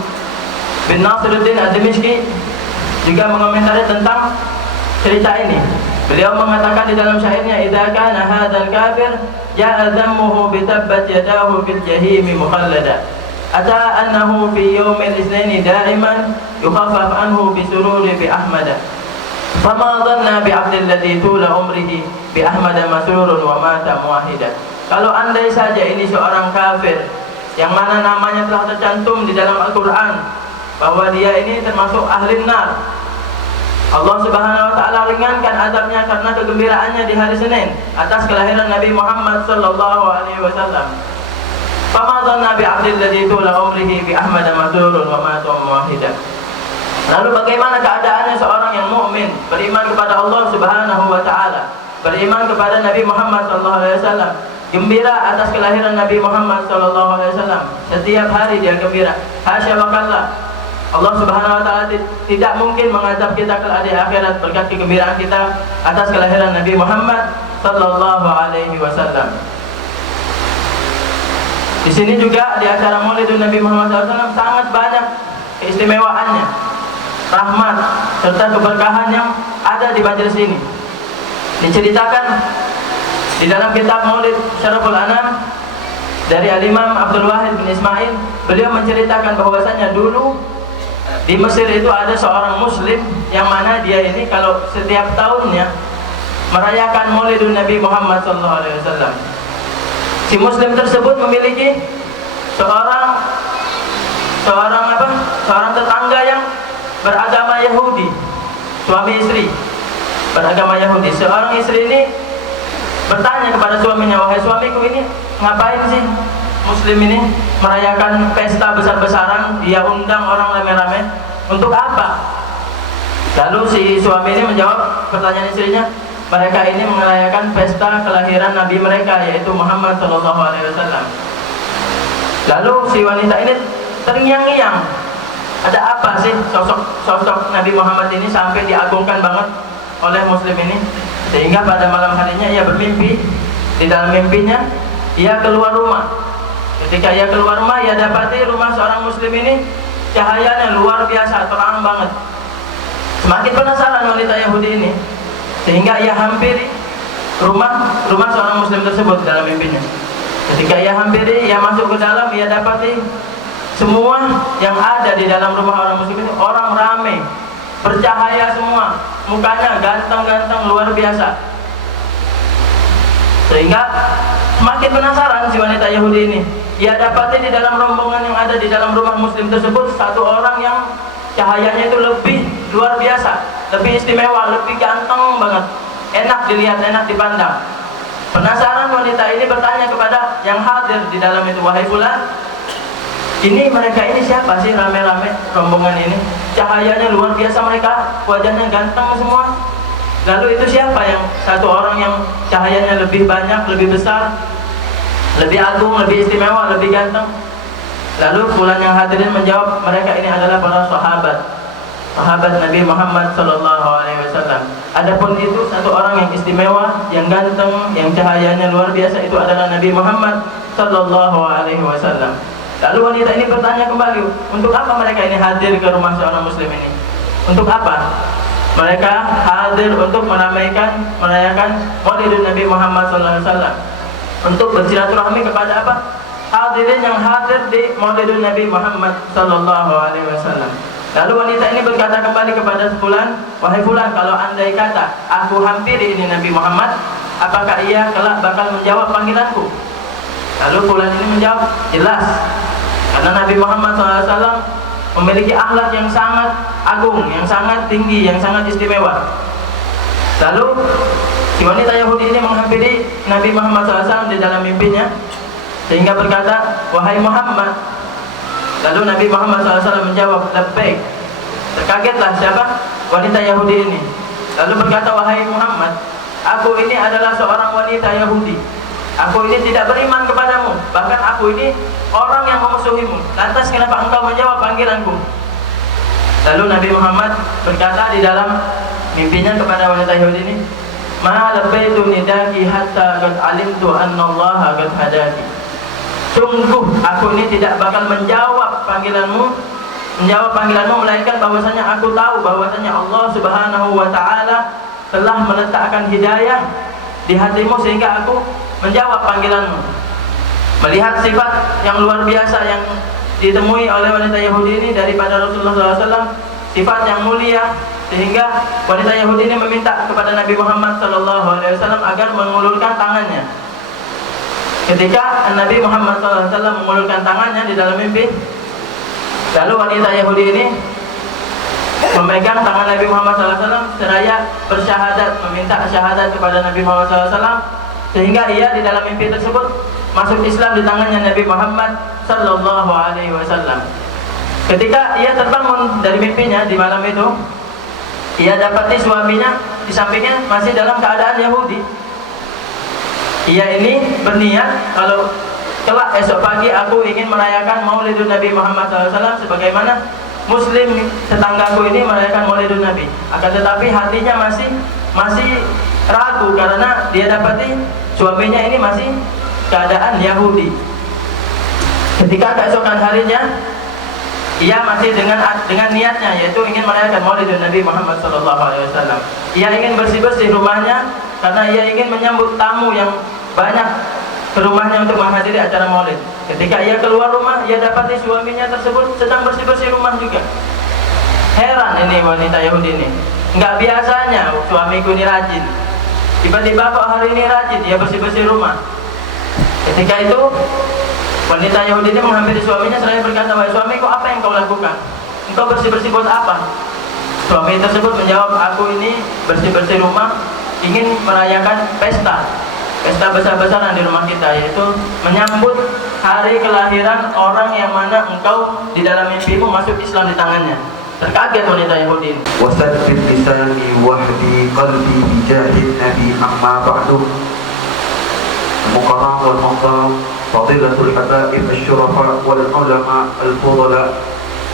Nasiruddin Ad-Dimishqi juga mengomentari tentang cerita ini. Beliau mengatakan di dalam syairnya, "Idza kana hadzal kafir ja'a dhammuhu bi tabbat yadahu fil jahim mukhallada. Ata annahu fi yaumil itsnaini da'iman yukhaffaf anhu bi sururi bi Ahmad. Fama dhanna bi 'abdil ladzi tula umrihi bi Ahmad masrurun wa mata muwahhida." Kalau andai saja ini seorang kafir yang mana namanya telah tercantum di dalam Al-Quran bahwa dia ini termasuk ahli nar, Allah Subhanahu wa ta'ala ringankan azabnya karena kegembiraannya di hari Senin atas kelahiran Nabi Muhammad sallallahu alaihi wasallam. Fama dhanna bi 'abdil ladzi tula umrihi bi Ahmad masrurun wa mata muwahhida. Lalu bagaimana keadaannya seorang yang mukmin, beriman kepada Allah Subhanahu wa ta'ala, beriman kepada Nabi Muhammad sallallahu alaihi wasallam, gembira atas kelahiran Nabi Muhammad sallallahu alaihi wasallam, setiap hari dia gembira. Hasya wa kalla, Allah Subhanahu wa ta'ala tidak mungkin mengazab kita kelak di akhirat berkat kegembiraan kita atas kelahiran Nabi Muhammad sallallahu alaihi wasallam. Di sini juga di acara Maulidun Nabi Muhammad SAW sangat banyak keistimewaannya, rahmat serta keberkahan yang ada di majelis ini. Diceritakan di dalam kitab Maulid Syaraful Anam dari Al-Imam Abdul Wahid bin Ismail, beliau menceritakan bahwasanya dulu di Mesir itu ada seorang muslim yang mana dia ini kalau setiap tahunnya merayakan Maulidun Nabi Muhammad SAW. Si muslim tersebut memiliki seorang tetangga yang beragama Yahudi, suami istri beragama Yahudi. Seorang istri ini bertanya kepada suaminya, "Wahai suamiku, ini ngapain sih muslim ini merayakan pesta besar-besaran, dia undang orang rame-rame, untuk apa?" Lalu si suami ini menjawab pertanyaan istrinya, "Mereka ini merayakan pesta kelahiran Nabi mereka, yaitu Muhammad sallallahu alaihi wasallam." Lalu si wanita ini terngiang-ngiang, ada apa sih sosok Nabi Muhammad ini sampai diagungkan banget oleh muslim ini, sehingga pada malam harinya ia bermimpi. Di dalam mimpinya ia keluar rumah. Ketika ia keluar rumah, ia dapati rumah seorang muslim ini cahayanya luar biasa, terang banget. Semakin penasaran wanita Yahudi ini, sehingga ia hampiri rumah seorang muslim tersebut dalam mimpinya. Ketika ia hampiri, ia masuk ke dalam, ia dapati semua yang ada di dalam rumah orang muslim itu orang ramai, bercahaya semua, mukanya ganteng-ganteng luar biasa. Sehingga semakin penasaran si wanita Yahudi ini. Ia dapati di dalam rombongan yang ada di dalam rumah muslim tersebut satu orang yang cahayanya itu lebih luar biasa, lebih istimewa, lebih ganteng banget, enak dilihat, enak dipandang. Penasaran wanita ini bertanya kepada yang hadir di dalam itu, "Wahai fulan, ini mereka ini siapa sih rame-rame rombongan ini? Cahayanya luar biasa, mereka wajahnya ganteng semua. Lalu itu siapa yang satu orang yang cahayanya lebih banyak, lebih besar, lebih agung, lebih istimewa, lebih ganteng? Lalu fulan yang hadirin menjawab, mereka ini adalah para sahabat Nabi Muhammad sallallahu alaihi wasallam. Adapun itu satu orang yang istimewa, yang ganteng, yang cahayanya luar biasa, itu adalah Nabi Muhammad sallallahu alaihi wasallam. Lalu wanita ini bertanya kembali, untuk apa mereka ini hadir ke rumah seorang muslim ini? Untuk apa? Mereka hadir untuk merayakan Maulid Nabi Muhammad sallallahu alaihi wasallam. Untuk bersilaturahmi kepada apa? Hadirin yang hadir di Maulid Nabi Muhammad sallallahu alaihi wasallam. Lalu wanita ini berkata kembali kepada fulan, wahai fulan, kalau andai kata aku hampiri ini Nabi Muhammad, apakah ia kelak bakal menjawab panggilanku? Lalu fulan ini menjawab, jelas, karena Nabi Muhammad SAW memiliki akhlak yang sangat agung, yang sangat tinggi, yang sangat istimewa. Lalu si wanita Yahudi ini menghampiri Nabi Muhammad SAW di dalam mimpinya, sehingga berkata, wahai Muhammad. Lalu Nabi Muhammad SAW menjawab, labbaik. Terkagetlah siapa? Wanita Yahudi ini. Lalu berkata, wahai Muhammad, aku ini adalah seorang wanita Yahudi. Aku ini tidak beriman kepadamu. Bahkan aku ini orang yang memusuhimu. Lantas kenapa engkau menjawab panggilanku? Lalu Nabi Muhammad berkata di dalam mimpinya kepada wanita Yahudi ini, ma labbaitu nidaki hatta qad alimtu anna Allah qad hadaki. Sungguh aku ini tidak bakal menjawab panggilanmu melainkan bahwasanya aku tahu bahwasanya Allah Subhanahu wa taala telah meletakkan hidayah di hatimu sehingga aku menjawab panggilanmu. Melihat sifat yang luar biasa yang ditemui oleh wanita Yahudi ini daripada Rasulullah SAW, sifat yang mulia, sehingga wanita Yahudi ini meminta kepada Nabi Muhammad SAW agar mengulurkan tangannya. Ketika Nabi Muhammad SAW mengulurkan tangannya di dalam mimpi, lalu wanita Yahudi ini memegang tangan Nabi Muhammad SAW seraya bersyahadat, meminta syahadat kepada Nabi Muhammad SAW, sehingga ia di dalam mimpi tersebut masuk Islam di tangannya Nabi Muhammad SAW. Ketika ia terbangun dari mimpinya di malam itu, ia dapati suaminya di sampingnya masih dalam keadaan Yahudi. Ia ini berniat, kalau kelak esok pagi aku ingin merayakan Maulidun Nabi Muhammad SAW sebagaimana Muslim tetanggaku ini merayakan Maulidun Nabi. Akan tetapi hatinya masih ragu karena dia dapati suaminya ini masih keadaan Yahudi. Ketika keesokan harinya, ia masih dengan niatnya, yaitu ingin merayakan Maulidun Nabi Muhammad SAW. Ia ingin bersih-bersih rumahnya karena ia ingin menyambut tamu yang banyak ke rumahnya untuk menghadiri acara Maulid. Ketika ia keluar rumah, ia dapati suaminya tersebut sedang bersih-bersih rumah juga. Heran ini wanita Yahudi ini. Enggak biasanya suamiku ini rajin. Tiba-tiba kok hari ini rajin, dia bersih-bersih rumah. Ketika itu wanita Yahudi ini menghampiri suaminya seraya berkata, wahai suamiku, apa yang kau lakukan? Engkau bersih-bersih buat apa? Suami tersebut menjawab, aku ini bersih-bersih rumah, ingin merayakan pesta besar-besaran di rumah kita, yaitu menyambut hari kelahiran orang yang mana engkau di dalam mimpimu masuk Islam di tangannya. Terkaget wanita Yahudi. Wasabbit lisani wahdi qalbi bijahid nabi amma ba'du. Mukarram wal muhtaram fadilatul habaib asy-syurafa wal ulama al-fudala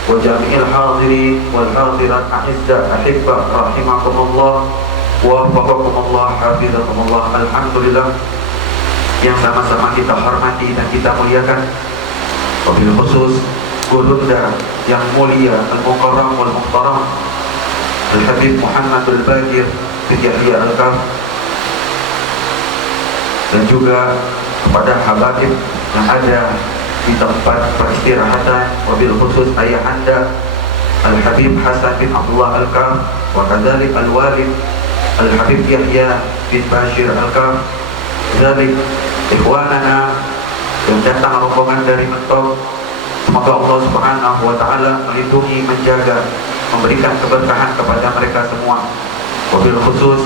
wa jami'il hadirin wal hadirat a'izza ahibba rahimakumullah wa wafaqakumullah hafizakumullah. Alhamdulillah, yang sama-sama kita hormati dan kita muliakan, wabil khusus gurunda yang mulia al-mukarram wal muhtaram Al-Habib Muhammad Al-Baqir Yahya Al-Kaf, dan juga kepada habaib yang ada di tempat peristirahatan, wabil khusus ayah anda Al-Habib Hasan bin Abdullah Al-Kaf, wa kadzalik al-walid Al-Habib Yahya bin Bashir Al-Kaf, dzalik ikhwanana yang datang rombongan dari Mentok. Semoga Allah Subhanahu wa taala melindungi, menjaga, memberikan keberkahan kepada mereka semua. Wabil khusus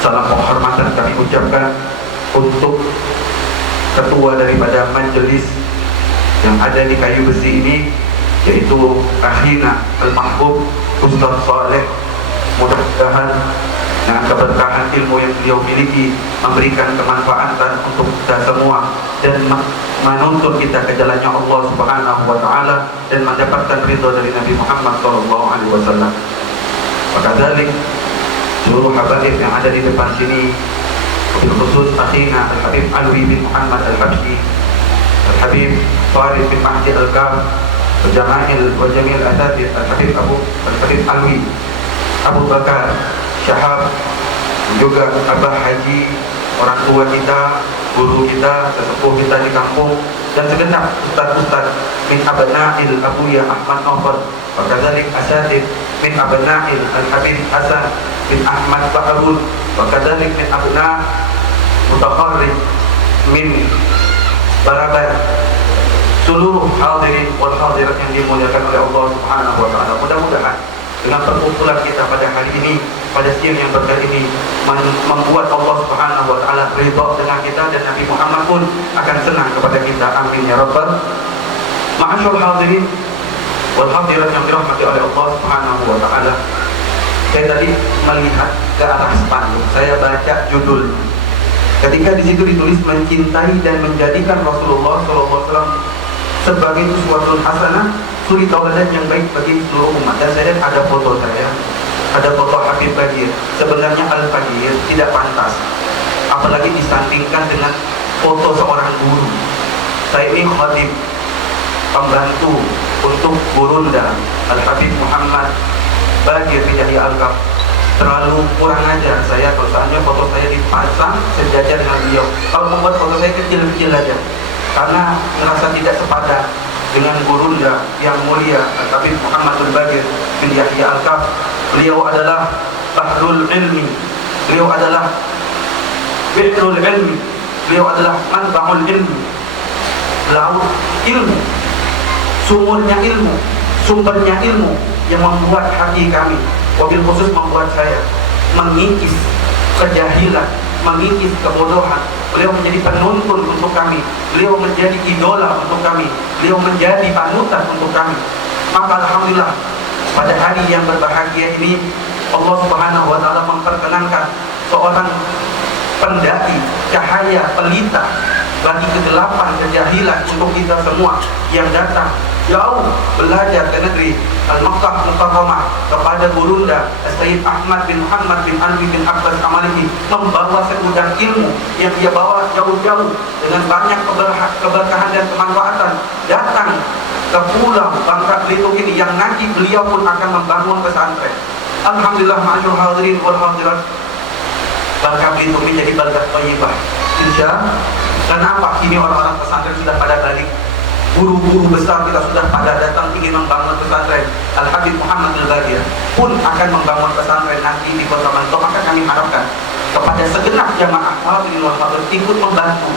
salam penghormatan kami ucapkan untuk ketua daripada majelis yang ada di kayu besi ini, yaitu akhina al-mahbub Ustaz Saleh. Mudah-mudahan dengan keberkahan ilmu yang beliau miliki memberikan kemanfaatan untuk kita semua dan menuntun kita ke jalannya Allah Subhanahu wa taala dan mendapatkan ridha dari Nabi Muhammad sallallahu alaihi wasallam. Maka dari seluruh habaib yang ada di depan sini, bil khusus akhina Al-Habib Alwi bin Muhammad Al-Habsyi, Al-Habib Farid bin Mahdi Al-Kaf, Jama'il wa Jamil Asatid, Al-Habib Alwi, Abu Bakar Syahab, juga Abah Haji, orang tua kita, guru kita, sesepuh kita di kampung, dan segenap ustaz-ustaz min abna'il Abuya Ahmad Nawfal, wa kadzalik asatid min abna'il Al-Habib Hasan bin Ahmad Baharun, wa kadzalik min abna' mutakharrij min Barabar, seluruh hadirin wal hadirat yang dimuliakan oleh Allah Subhanahu wa taala. Mudah-mudahan dengan perkumpulan kita pada hari ini, pada siang yang berkah ini, membuat Allah Subhanahu wa taala ridha dengan kita dan Nabi Muhammad pun akan senang kepada kita. Amin ya rabbal. Ma'asyarul hadirin wal hadirat yang dirahmati oleh Allah Subhanahu wa taala. Saya tadi melihat ke arah spanduk, saya baca judul. Ketika di situ ditulis mencintai dan menjadikan Rasulullah SAW sebagai uswatun hasanah, suri tauladan yang baik bagi seluruh umat. Dan saya lihat ada foto saya, ada foto Habib Bagir. Sebenarnya Al-Bagir tidak pantas, apalagi disandingkan dengan foto seorang guru. Saya ini khatib, pembantu untuk Burunda Al-Habib Muhammad Bagir bin Yahya Al-Kaf. Terlalu kurang ajar saya kalau seandainya foto saya dipasang sejajar dengan beliau. Kalau membuat foto saya kecil-kecil aja, karena merasa tidak sepadan dengan Burunda yang mulia Al-Habib Muhammadul Bagir bin Yahya Al-Kaf. Beliau adalah bahrul ilmi, beliau adalah bi'rul ilmi, beliau adalah manba'ul ilmi, laut ilmu, sumurnya ilmu, sumbernya ilmu yang membuat hati kami, wabil khusus membuat saya mengikis kejahilan, mengikis kebodohan. Beliau menjadi penuntun untuk kami, beliau menjadi idola untuk kami, beliau menjadi panutan untuk kami. Maka alhamdulillah pada hari yang berbahagia ini Allah Subhanahu wa taala memperkenankan seorang pendai cahaya pelita bagi kegelapan kejahilan untuk kita semua yang datang jauh belajar ke negeri Al-Makkah Mukarramah kepada Burunda Sayyid Ahmad bin Muhammad bin Alwi bin Abbas Amalihi, membawa segudang ilmu yang dia bawa jauh-jauh dengan banyak keberkahan dan kemanfaatan, datang ke pulau Bangka Belitung ini yang nanti beliau pun akan membangun pesantren. Alhamdulillah ma'asyur hadirin wal hadirat, Bangka Belitung ini jadi baldat thayyibah insyaallah. Kenapa kini orang-orang pesantren sudah pada balik? Guru-guru besar kita sudah pada datang ingin membangun pesantren. Al-Habib Muhammad Al-Bagir pun akan membangun pesantren nanti di Kota Bantul. Maka kami harapkan kepada segenap jamaah hadirin wal hadirat ikut membantu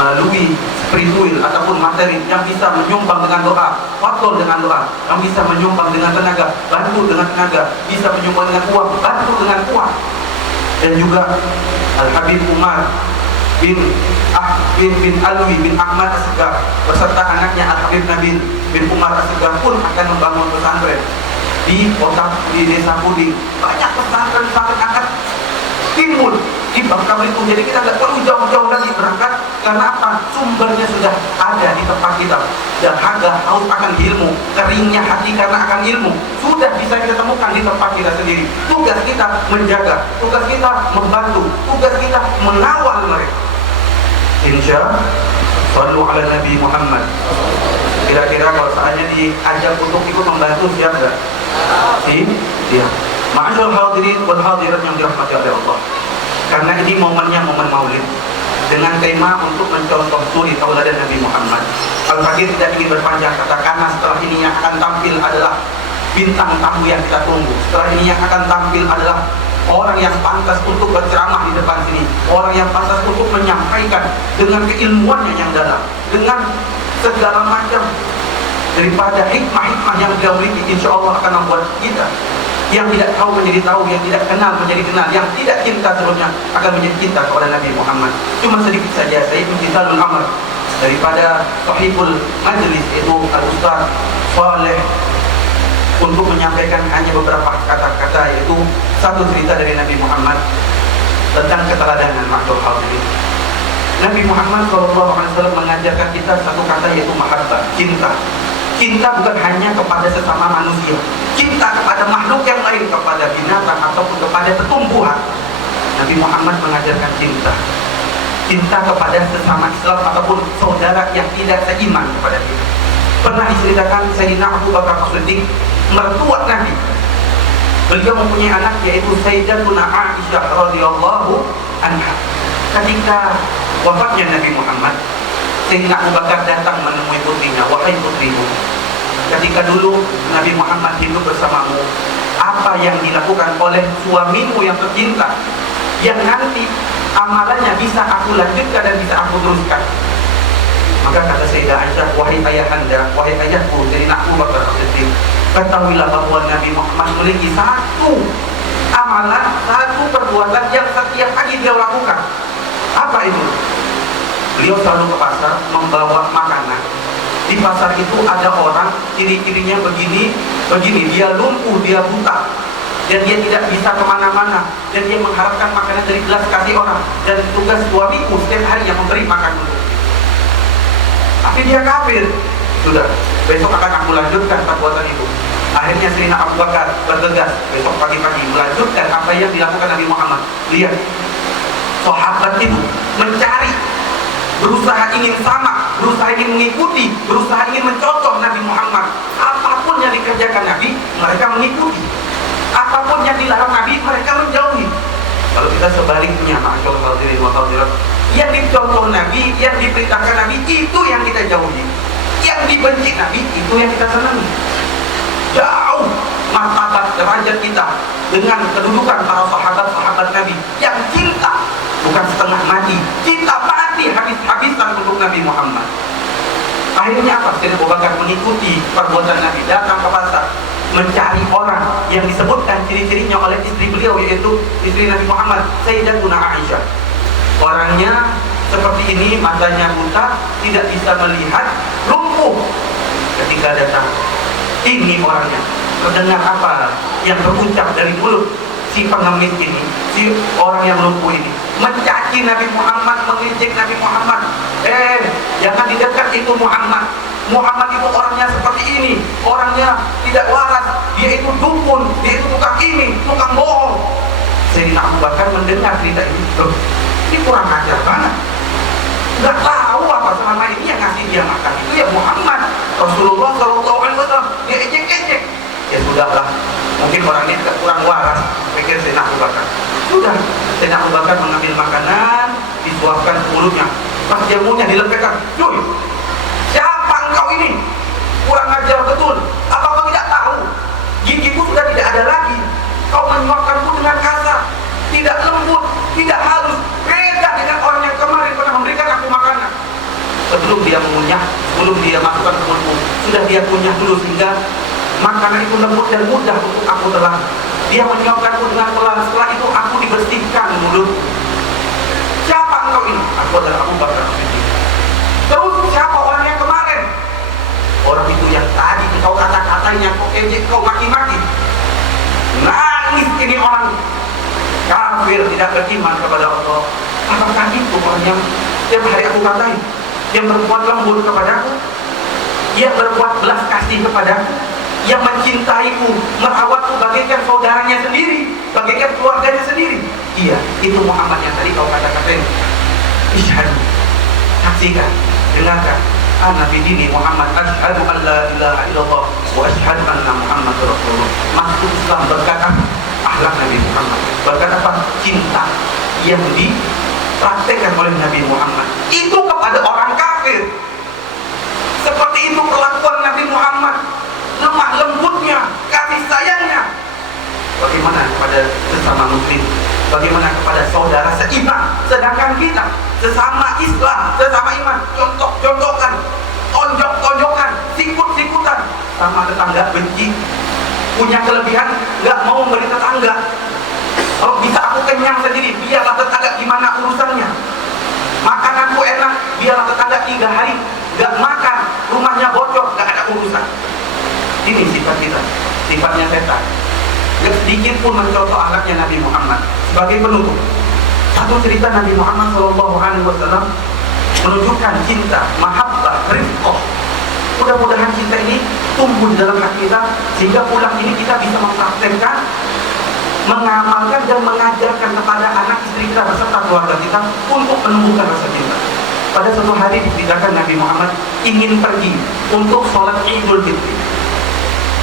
melalui spiritual ataupun materi yang bisa menyumbang dengan doa, faktor dengan doa, yang bisa menyumbang dengan tenaga, bantu dengan tenaga, bisa menyumbang dengan uang, bantu dengan uang. Dan juga Al-Habib Umar bin Alwi bin Ahmad As-Segar beserta anaknya Al-Habib Nabil bin Umar As-Segar pun akan membangun pesantren di desa Puding. Banyak pesantren akan timbul di Bangka Belitung. Jadi kita tidak perlu jauh-jauh lagi berangkat, karena apa? Sumbernya sudah ada di tempat kita. Dan haga haus akan ilmu, keringnya hati karena akan ilmu sudah bisa kita temukan di tempat kita sendiri. Tugas kita menjaga, tugas kita membantu, tugas kita mengawal mereka. Insya Sallu ala Nabi Muhammad. Kira-kira kalau seandainya diajak untuk ikut membantu, siap tidak? Siap. Ma'asyarul hadirin wal hadirat yang dirahmati oleh Allah, karena ini momennya momen maulid dengan tema untuk mencontoh suri tauladan Nabi Muhammad. Al-Bagir tidak ingin berpanjang kata, karena setelah ini yang akan tampil adalah bintang tamu yang kita tunggu. Setelah ini yang akan tampil adalah orang yang pantas untuk berceramah di depan sini, orang yang pantas untuk menyampaikan dengan keilmuannya yang dalam, dengan segala macam daripada hikmah-hikmah yang dia miliki. Insya Allah akan membuat kita yang tidak tahu menjadi tahu, yang tidak kenal menjadi kenal, yang tidak cinta sebelumnya akan menjadi cinta kepada Nabi Muhammad. Cuma sedikit saja, saya imtithalul amr, daripada sahibul majlis itu Al-Ustaz Saleh untuk menyampaikan hanya beberapa kata-kata, yaitu satu cerita dari Nabi Muhammad tentang keteladanan makhluk hadirin. Nabi Muhammad SAW mengajarkan kita satu kata, yaitu mahabbah, cinta. Cinta bukan hanya kepada sesama manusia, cinta kepada makhluk yang lain, kepada binatang ataupun kepada tumbuhan. Nabi Muhammad mengajarkan cinta. Cinta kepada sesama Islam ataupun saudara yang tidak seiman kepada kita. Pernah diceritakan Sayyidina Abu Bakar As-Siddiq, mertua Nabi. Beliau mempunyai anak, yaitu Sayyidatuna Aisyah radhiyallahu anha. Ketika wafatnya Nabi Muhammad, Sayyidina Abu Bakar datang menemui putrinya, wahai putriku, ketika dulu Nabi Muhammad hidup bersamamu, apa yang dilakukan oleh suamimu yang tercinta, yang nanti amalannya bisa aku lanjutkan dan bisa aku teruskan. Maka kata Sayyidah Aisyah, wahai ayahanda, wahai ayahku, Sayyidina Abu Bakar As-Siddiq, ketahuilah bahwa Nabi Muhammad memiliki satu amalan, satu perbuatan yang setiap hari dia lakukan. Apa itu? Beliau selalu ke pasar membawa makanan. Di pasar itu ada orang, ciri-cirinya begini, dia lumpuh, dia buta, dan dia tidak bisa kemana-mana, dan dia mengharapkan makanan dari gelas kasih orang, dan tugas suamiku setiap hari yang memberi makan untuk. Tapi dia kafir. Sudah, besok akan aku lanjutkan perbuatan itu. Akhirnya Sayyidina Abu Bakar bergegas besok pagi-pagi melanjutkan apa yang dilakukan Nabi Muhammad. Lihat, sahabat itu mencari, berusaha ingin sama, berusaha ingin mengikuti, berusaha ingin mencontoh Nabi Muhammad. Apapun yang dikerjakan Nabi, mereka mengikuti. Apapun yang dilarang Nabi, mereka menjauhi. Kalau kita sebaliknya, ma'asyarul hadirin wa hadirat, yang dicontoh Nabi, yang diperintahkan Nabi, itu yang kita jauhi. Yang dibenci Nabi, itu yang kita senangi. Jauh martabat derajat kita dengan kedudukan para sahabat-sahabat Nabi yang cinta, bukan setengah mati, cinta mati habis-habisan untuk Nabi Muhammad. Akhirnya apa? Sayyidina Abu Bakar mengikuti perbuatan Nabi, datang ke pasar, mencari orang yang disebutkan ciri-cirinya oleh istri beliau, yaitu istri Nabi Muhammad, Sayyidatuna Aisyah. Orangnya seperti ini, matanya buta, tidak bisa melihat, lumpuh. Ketika datang, ini orangnya, terdengar apa yang terucap dari mulut si pengemis ini, si orang yang lumpuh ini, mencaci Nabi Muhammad, mengejek Nabi Muhammad. Jangan didekat itu Muhammad. Muhammad itu orangnya seperti ini, orangnya tidak waras, dia itu dukun, dia itu tukang ini, tukang bohong. Sayyidina Abu Bakar mendengar cerita ini, loh, ini kurang ajar banget. Nggak tahu apa selama ini yang ngasih dia makan itu ya Muhammad Rasulullah SAW. Dia ejek-ejek. Ya sudahlah, mungkin orangnya kurang waras, pikir Sayyidina Abu Bakar. Sudah, Sayyidina Abu Bakar mengambil makanan, disuapkan ke mulutnya, pas jamunya dilepaskan. Cuy, siapa engkau ini? Kurang ajar betul. Apa kau tidak tahu? Gigiku sudah tidak ada lagi. Kau menyuapkanku dengan kasar, tidak lembut, tidak halus, beda dengan orang yang kemarin pernah memberikan aku makanan. Sebelum dia mengunyah, sebelum dia masukkan ke mulutku, sudah dia kunyah dulu sehingga makanan itu lembut dan mudah untuk aku telan. Dia menyuapkanku dengan pelan. Setelah itu aku dibersihkan mulut. Siapa engkau ini? Aku adalah Abu Bakar As-Siddiq. Terus siapa orang yang kemarin? Orang itu yang tadi kau kata-katanya, kau ejek, kau maki-maki. Nangis ini orang kafir, tidak beriman kepada Allah. Apakah itu orang yang tiap hari aku katain, yang berbuat lembut kepadaku, yang berbuat belas kasih kepadaku, yang mencintaiku, merawatku bagaikan saudaranya sendiri, bagaikan keluarganya sendiri? Iya, itu Muhammad yang tadi kau kata-katain. Isyhadu, saksikan, dengarkan. Ana bidini Muhammad, asyhadu an la ilaha illallah wa asyhadu anna Muhammadar Rasulullah. Masuk Islam berkat apa? Akhlak Nabi Muhammad. Berkat apa? Cinta yang dipraktekkan oleh Nabi Muhammad. Itu kepada orang kafir. Seperti itu perlakuan Nabi Muhammad, lemah lembutnya, kasih sayangnya. Bagaimana kepada sesama muslim? Bagaimana kepada saudara seiman? Sedangkan kita sesama Islam, sesama iman, contoh-contohkan, tonjok-tonjokan, sikut-sikutan, sama tetangga benci, punya kelebihan, nggak mau memberi tetangga. Kalau bisa aku kenyang sendiri, biarlah tetangga gimana urusannya. Makanan makananku enak, biarlah tetangga 3 hari gak makan, rumahnya bocor, gak ada urusan. Ini sifat kita, sifatnya setan. Gak sedikit pun mencontoh akhlaknya Nabi Muhammad. Sebagai penutup, satu cerita Nabi Muhammad SAW menunjukkan cinta, mahabbah, rifqah. Mudah-mudahan cinta ini tumbuh di dalam hati kita, sehingga pulang ini kita bisa mempraktekkan, mengamalkan dan mengajarkan kepada anak istri kita beserta keluarga kita untuk menumbuhkan rasa cinta. Pada suatu hari diceritakan Nabi Muhammad ingin pergi untuk sholat Idul Fitri.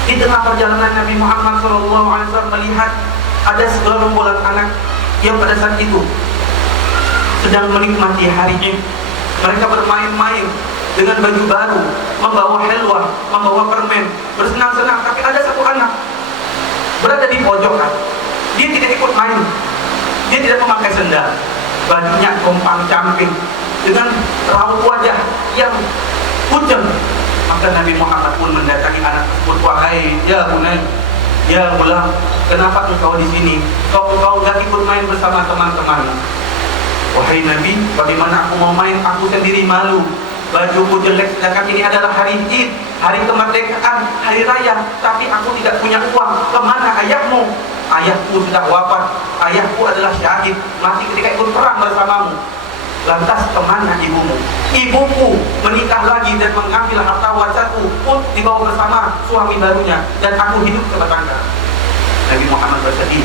Di tengah perjalanan Nabi Muhammad SAW melihat ada segerombolan anak yang pada saat itu sedang menikmati hari Id. Mereka bermain-main dengan baju baru, membawa helwa, membawa permen, bersenang-senang. Tapi ada satu anak berada di pojokan. Dia tidak ikut main, dia tidak memakai sendal, bajunya compang-camping dengan raut wajah yang pucet. Maka Nabi Muhammad pun mendatangi anak tersebut. Wahai ya bunai, ya gulam, kenapa engkau di sini? Kau enggak ikut main bersama teman-temanmu? Wahai Nabi, bagaimana aku mau main? Aku sendiri malu, bajuku jelek, sedangkan ini adalah hari Id, hari kemerdekaan, hari raya. Tapi aku tidak punya uang. Kemana ayahmu? Ayahku sudah wafat. Ayahku adalah syahid, mati ketika ikut perang bersamamu. Lantas kemana ibumu? Ibuku menikah lagi dan mengambil harta warisanku untuk dibawa bersama suami barunya, dan aku hidup sebatang. Nabi Muhammad bersedih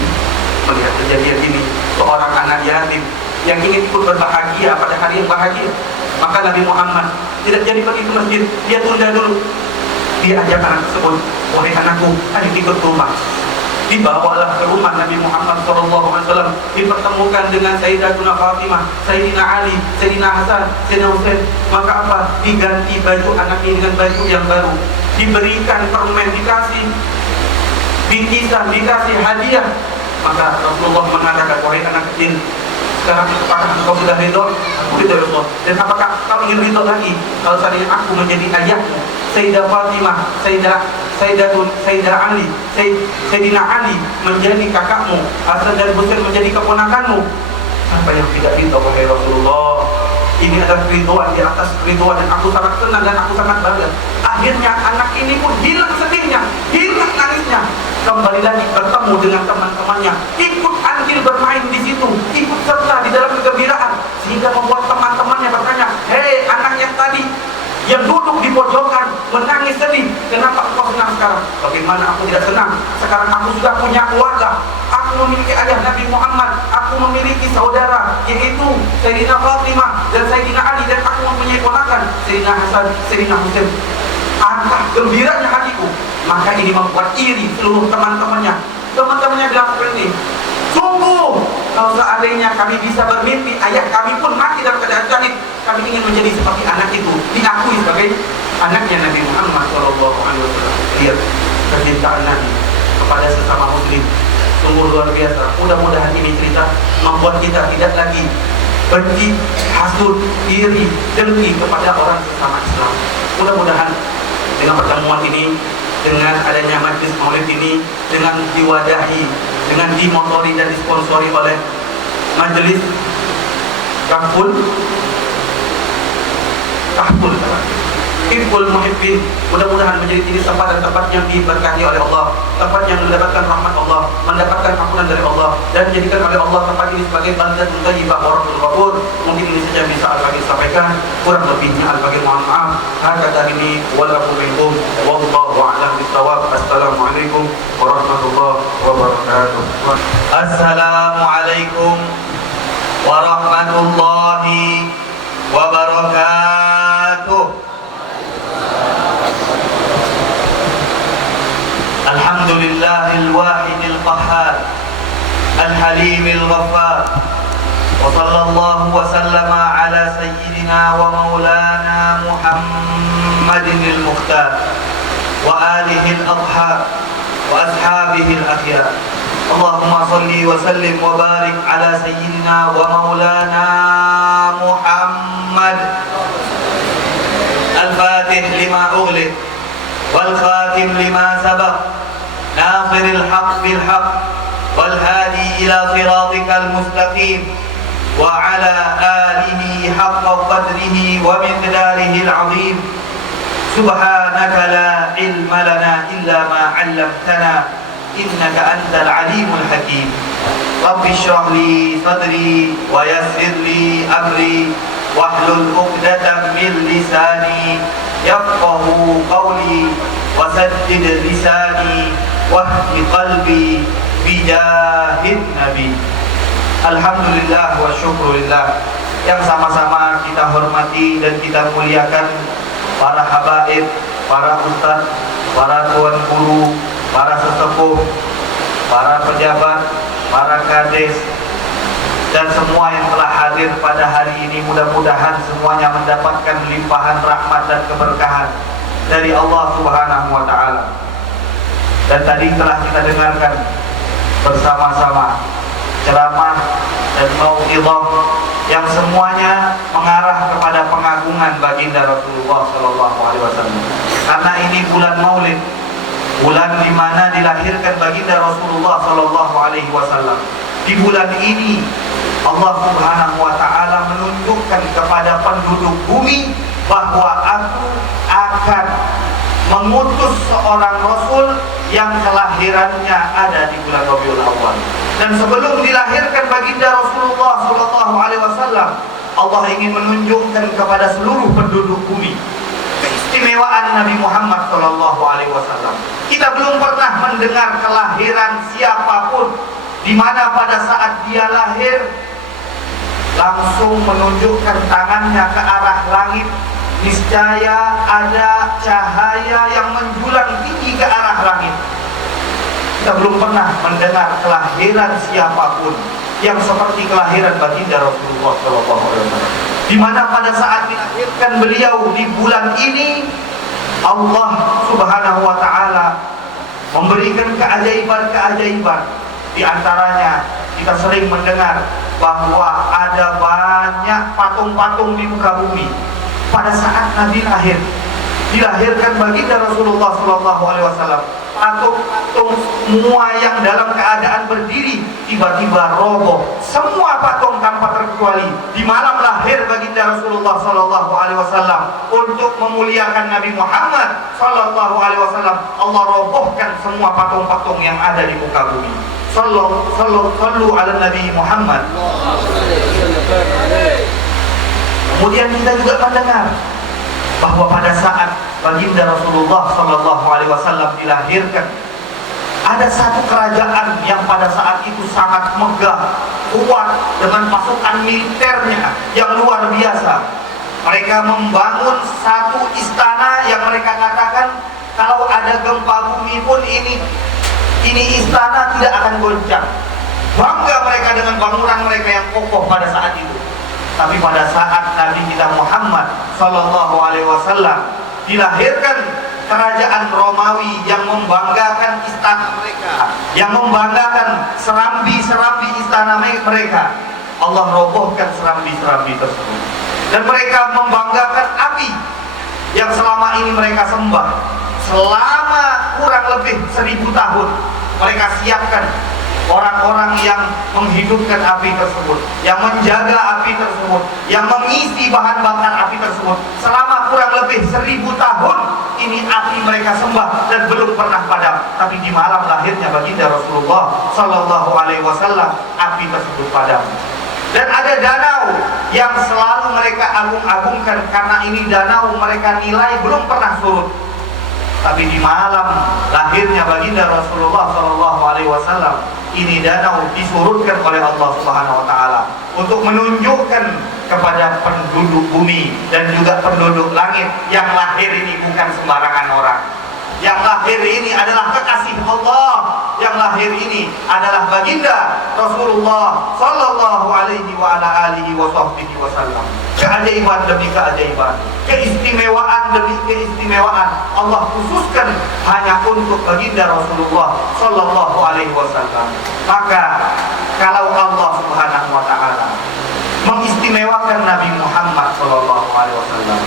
melihat kejadian ini. Seorang anak yatim yang ingin ikut berbahagia pada hari yang bahagia. Maka Nabi Muhammad tidak jadi pergi ke masjid, dia tunda dulu. Dia ajak anak tersebut, wahai anakku, ayo ikut ke rumah. Dibawalah ke rumah Nabi Muhammad SAW, dipertemukan dengan Sayyidatuna Fatimah, Sayyidina Ali, Sayyidina Hasan, Sayyidina Husain. Maka apa? Diganti baju anak ini dengan baju yang baru, diberikan permen, dikasih bingkisan, dikasih hadiah. Maka Rasulullah mengatakan, wahai anak kecil, sekarang apakah engkau sudah ridho? Aku ridho ya Allah. Dan apakah kau ingin ridho lagi kalau seandainya aku menjadi ayahmu, Sayyidah Fatimah, Sayyidah Ali, Sayyidina Ali menjadi kakakmu, Hasan dan Husain menjadi keponakanmu? Apa yang tidak ridho wahai Rasulullah? Ini adalah ridhoan di atas ridhoan, dan aku sangat senang dan aku sangat bangga. Akhirnya anak ini pun hilang sedihnya, hilang nangisnya, kembali lagi bertemu dengan teman-temannya, ikut andil bermain di situ, ikut serta di dalam kegembiraan, sehingga membuat teman-temannya bertanya, hei anak yang tadi yang duduk di pojokan menangis sedih, kenapa engkau senang sekarang? Bagaimana aku tidak senang? Sekarang aku sudah punya keluarga, aku memiliki ayah Nabi Muhammad, aku memiliki saudara yaitu Sayyidina Fatimah dan Sayyidina Ali, dan aku mempunyai ponakan Sayyidina Hasan, Sayyidina Husain. Angkah gembiranya hatiku. Maka ini membuat iri seluruh teman-temannya. Teman-temannya bilang seperti ini, sungguh kalau seandainya kami bisa bermimpi ayah kami pun mati dalam keadaan syahid, kami ingin menjadi seperti anak itu, diakui sebagai anaknya Nabi Muhammad SAW. Lihat kecintaan Nabi kepada sesama muslim, sungguh luar biasa. Mudah-mudahan ini cerita membuat kita tidak lagi benci, hasud, iri, dengki kepada orang sesama Islam. Mudah-mudahan dengan pertemuan ini, dengan adanya majlis maulid ini, dengan diwadahi, dengan dimotori dan disponsori oleh majelis Kahful Hifzul Muhibbin, mudah-mudahan menjadi ini tempat dan tempat yang diberkahi oleh Allah, tempat yang mendapatkan rahmat Allah, mendapatkan ampunan dari Allah, dan dijadikan oleh Allah tempat ini sebagai baldatun thayyibah wa rabbul ghafur. Mungkin ini saja bisa Al-Fakir sampaikan, kurang lebihnya Al-Fakir mohon maaf. Hakata ini walakum minkum wallahu a'lam bissawab. Assalamualaikum warahmatullahi wabarakatuh. Assalamualaikum warahmatullahi wabarakatuh. Alhamdulillahil wahidil qahhar, al-halimil ghaffar, wa sallallahu wa sallama ala sayyidina wa maulana Muhammadinil mukhtar wa alihi al-adhhar wa ashabihi al-akhyar. Allahumma salli wa sallim wa barik ala sayyidina wa maulana Muhammad al-fatih lima ughliq wal khatim lima sabaq ناصر الحق بالحق والهادي إلى صراطك المستقيم وعلى آله حق قدره ومقداره العظيم. سبحانك لا علم لنا إلا ما علمتنا إنك أنت العليم الحكيم. رب اشرح لي صدري ويسر لي أمري واحلل عقدة من لساني يفقه قولي وسدد لساني واهد قلبي بجاه النبي. Alhamdulillah wa syukurillah, yang sama-sama kita hormati dan kita muliakan para habaib, para ustaz, para tuan guru, para sesepuh, para pejabat, para kades, dan semua yang telah hadir pada hari ini. Mudah-mudahan semuanya mendapatkan limpahan rahmat dan keberkahan dari Allah Subhanahu wa Ta'ala. Dan tadi telah kita dengarkan bersama-sama ceramah dan mau'izah yang semuanya mengarah kepada pengagungan baginda Rasulullah SAW. Karena ini bulan Maulid, bulan di mana dilahirkan baginda Rasulullah SAW. Di bulan ini Allah Subhanahu wa Ta'ala menunjukkan kepada penduduk bumi bahwa aku akan mengutus seorang Rasul yang kelahirannya ada di bulan Rabiul Awal. Dan sebelum dilahirkan baginda Rasulullah SAW, Allah ingin menunjukkan kepada seluruh penduduk bumi keistimewaan Nabi Muhammad SAW. Kita belum pernah mendengar kelahiran siapapun di mana pada saat dia lahir langsung menunjukkan tangannya ke arah langit, niscaya ada cahaya yang menjulang tinggi ke arah langit. Kita belum pernah mendengar kelahiran siapapun yang seperti kelahiran baginda Rasulullah SAW. Di mana pada saat dilahirkan beliau di bulan ini, Allah Subhanahu wa Ta'ala memberikan keajaiban-keajaiban. Di antaranya kita sering mendengar bahwa ada banyak patung-patung di muka bumi. Pada saat Nabi lahir, dilahirkan baginda Rasulullah SAW, patung-patung semua yang dalam keadaan berdiri tiba-tiba roboh. Semua patung tanpa terkecuali. Di malam lahir baginda Rasulullah SAW untuk memuliakan Nabi Muhammad SAW, Allah robohkan semua patung-patung yang ada di muka bumi. Sallu ala Nabi Muhammad. Kemudian kita juga mendengar bahwa pada saat baginda Rasulullah SAW dilahirkan, ada satu kerajaan yang pada saat itu sangat megah, kuat dengan pasukan militernya yang luar biasa. Mereka membangun satu istana yang mereka katakan kalau ada gempa bumi pun ini istana tidak akan goncang. Bangga mereka dengan bangunan mereka yang kokoh pada saat itu. Tapi pada saat Nabi kita Muhammad SAW dilahirkan, kerajaan Romawi yang membanggakan istana mereka, yang membanggakan serambi-serambi istana mereka, Allah robohkan serambi-serambi tersebut. Dan mereka membanggakan api yang selama ini mereka sembah. Selama kurang lebih 1000 tahun mereka siapkan orang-orang yang menghidupkan api tersebut, yang menjaga api tersebut, yang mengisi bahan bakar api tersebut. Selama kurang lebih 1000 tahun ini api mereka sembah dan belum pernah padam. Tapi di malam lahirnya baginda Rasulullah SAW, api tersebut padam. Dan ada danau yang selalu mereka agung-agungkan karena ini danau mereka nilai belum pernah surut. Tapi di malam lahirnya baginda Rasulullah SAW, ini danau disurutkan oleh Allah Subhanahu wa Ta'ala untuk menunjukkan kepada penduduk bumi dan juga penduduk langit yang lahir ini bukan sembarangan orang. Yang lahir ini adalah kekasih Allah. Yang lahir ini adalah baginda Rasulullah sallallahu alaihi wa ala alihi wasallam. Keajaiban demi keajaiban, keistimewaan demi keistimewaan Allah khususkan hanya untuk baginda Rasulullah sallallahu alaihi wasallam. Maka kalau Allah Subhanahu wa Ta'ala mengistimewakan Nabi Muhammad sallallahu alaihi wasallam,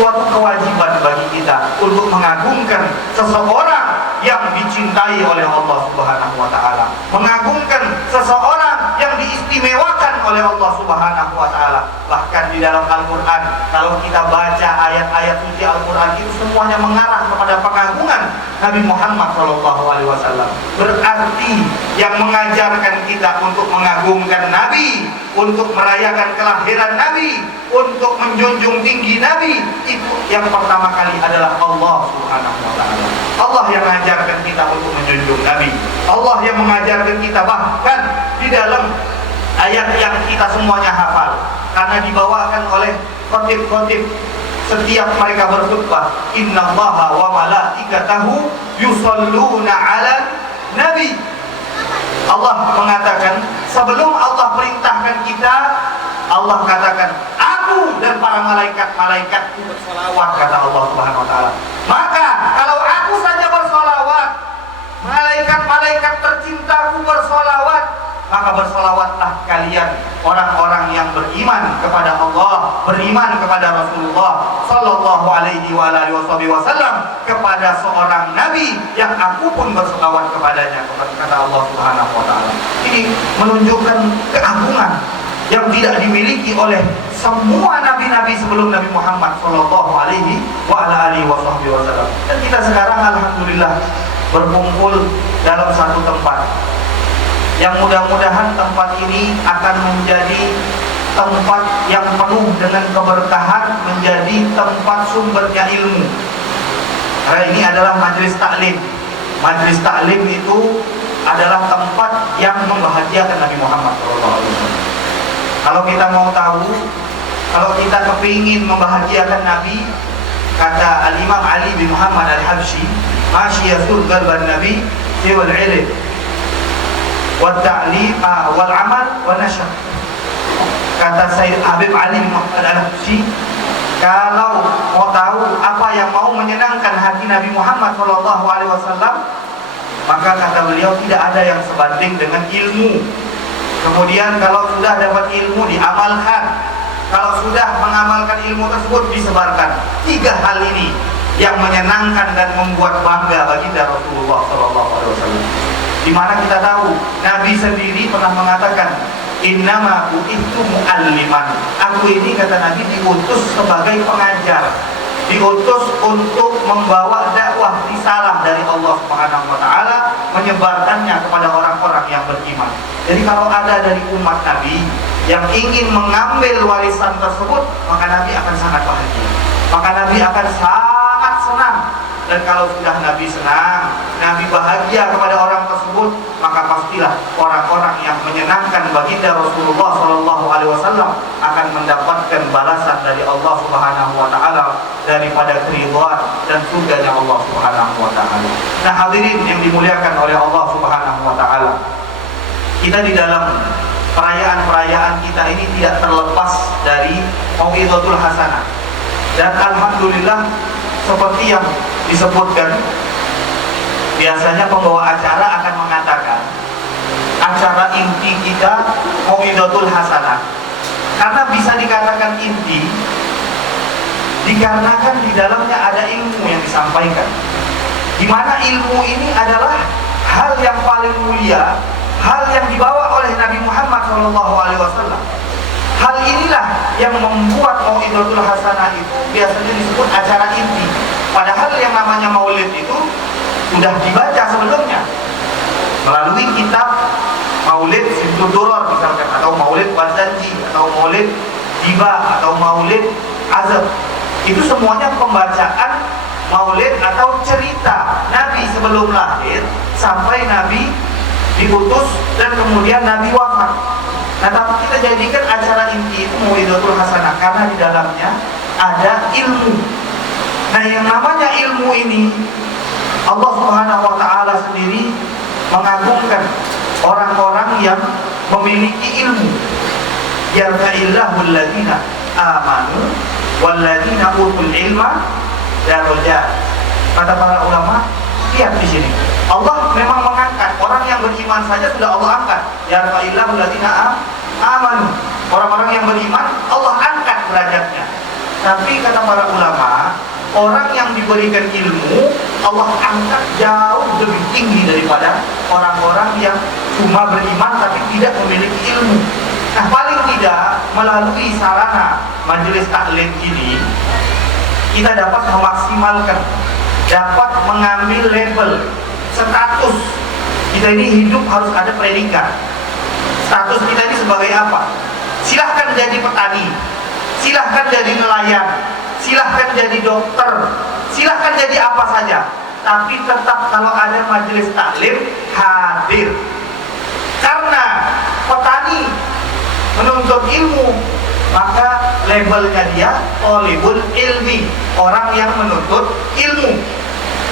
suatu kewajiban bagi kita untuk mengagungkan seseorang yang dicintai oleh Allah Subhanahu wa Ta'ala, mengagungkan seseorang yang diistimewakan oleh oleh Allah Subhanahu wa taala. Bahkan di dalam Al-Qur'an, kalau kita baca ayat-ayat suci Al-Qur'an itu semuanya mengarah kepada pengagungan Nabi Muhammad SAW. Berarti yang mengajarkan kita untuk mengagungkan Nabi, untuk merayakan kelahiran Nabi, untuk menjunjung tinggi Nabi, itu yang pertama kali adalah Allah Subhanahu wa taala. Allah yang mengajarkan kita untuk menjunjung Nabi. Allah yang mengajarkan kita, bahkan di dalam ayat yang kita semuanya hafal, karena dibawakan oleh khotib-khotib setiap mereka berkhutbah, innallaha wa malaikatahu yusholluna 'alan nabi. Allah mengatakan, sebelum Allah perintahkan kita, Allah katakan, aku dan para malaikat-malaikatku bersolawat, kata Allah Subhanahu wa taala. Maka kalau aku saja bersolawat, malaikat-malaikat tercintaku bersolawat, maka bersolawatlah kalian, orang-orang yang beriman kepada Allah, beriman kepada Rasulullah Sallallahu Alaihi Wasallam, kepada seorang Nabi yang aku pun bersolawat kepadanya, kata Allah Subhanahu Wa Taala. Ini menunjukkan keagungan yang tidak dimiliki oleh semua nabi-nabi sebelum Nabi Muhammad Sallallahu Alaihi Wasallam. Dan kita sekarang alhamdulillah berkumpul dalam satu tempat yang mudah-mudahan tempat ini akan menjadi tempat yang penuh dengan keberkahan, menjadi tempat sumbernya ilmu. Karena ini adalah majelis taklim. Majelis taklim itu adalah tempat yang membahagiakan Nabi Muhammad SAW. Kalau kita mau tahu, kalau kita kepingin membahagiakan Nabi, kata Al-Imam Ali bin Muhammad Al-Habsyi, masyiyatul qalban Nabi siwal ilm wal ta'lim wal amal wal nashr. Kata Sayyid Habib Ali bin Muhammad Al-Habsyi, kalau mau tahu apa yang mau menyenangkan hati Nabi Muhammad SAW, maka kata beliau tidak ada yang sebanding dengan ilmu. Kemudian kalau sudah dapat ilmu diamalkan, kalau sudah mengamalkan ilmu tersebut disebarkan. 3 hal ini yang menyenangkan dan membuat bangga baginda Rasulullah SAW. Di mana kita tahu Nabi sendiri pernah mengatakan, innama bu'ithu mu'alliman. Aku ini, kata Nabi, diutus sebagai pengajar, diutus untuk membawa dakwah risalah dari Allah Subhanahu wa taala, menyebarkannya kepada orang-orang yang beriman. Jadi kalau ada dari umat Nabi yang ingin mengambil warisan tersebut, maka Nabi akan sangat bahagia, maka Nabi akan sangat senang. Dan kalau sudah Nabi senang, Nabi bahagia kepada orang tersebut, maka pastilah orang-orang yang menyenangkan baginda Rasulullah SAW akan mendapatkan balasan dari Allah Subhanahu wa taala daripada keridhaan dan surganya Allah Subhanahu wa taala. Nah, hadirin yang dimuliakan oleh Allah Subhanahu wa taala, kita di dalam perayaan-perayaan kita ini tidak terlepas dari mau'izatul hasanah. Dan alhamdulillah, seperti yang disebutkan, biasanya pembawa acara akan mengatakan acara inti kita mau'izatul hasanah. Karena bisa dikatakan inti dikarenakan di dalamnya ada ilmu yang disampaikan, di mana ilmu ini adalah hal yang paling mulia, hal yang dibawa oleh Nabi Muhammad SAW. Hal inilah yang membuat mau'izatul hasanah itu biasanya disebut acara inti. Padahal yang namanya maulid itu sudah dibaca sebelumnya melalui kitab Maulid Simtud Duror misalkan, atau Maulid Wazanji, atau Maulid Jiba, atau Maulid Azab. Itu semuanya pembacaan maulid atau cerita Nabi sebelum lahir sampai Nabi diutus dan kemudian Nabi wafat. Nah, tapi kita jadikan acara inti itu mau'izatul hasanah karena di dalamnya ada ilmu. Nah, yang namanya ilmu ini Allah Subhanahu wa taala sendiri mengagungkan orang-orang yang memiliki ilmu. Yarfa'illahu alladziina amanu walladziina utul ilma darajat. Kata para ulama, lihat di sini, Allah memang mengangkat orang yang beriman saja, sudah Allah angkat. Yarfa'illahu alladziina amanu, orang-orang yang beriman Allah angkat derajatnya. Tapi kata para ulama, orang yang diberikan ilmu Allah angkat jauh lebih tinggi daripada orang-orang yang cuma beriman tapi tidak memiliki ilmu. Nah, paling tidak melalui sarana majelis taklim ini kita dapat memaksimalkan, dapat mengambil label status kita ini. Hidup harus ada predikat. Status kita ini sebagai apa? Silahkan jadi petani, silahkan jadi nelayan, silahkan jadi dokter, silahkan jadi apa saja, tapi tetap kalau ada majelis taklim hadir. Karena petani menuntut ilmu, maka labelnya dia thalibul ilmi, orang yang menuntut ilmu.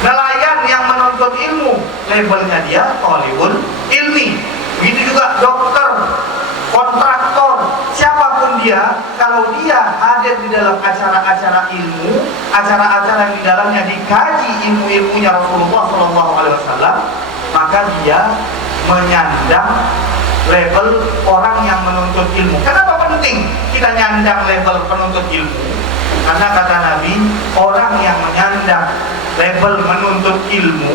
Nelayan yang menuntut ilmu, labelnya dia thalibul ilmi. Begitu juga dokter, kontraktor, siapapun dia, kalau dia hadir di dalam acara-acara ilmu, acara-acara yang di dalamnya dikaji ilmu-ilmunya Rasulullah SAW, maka dia menyandang label orang yang menuntut ilmu. Kenapa penting kita nyandang label penuntut ilmu? Karena kata Nabi, orang yang menyandang label menuntut ilmu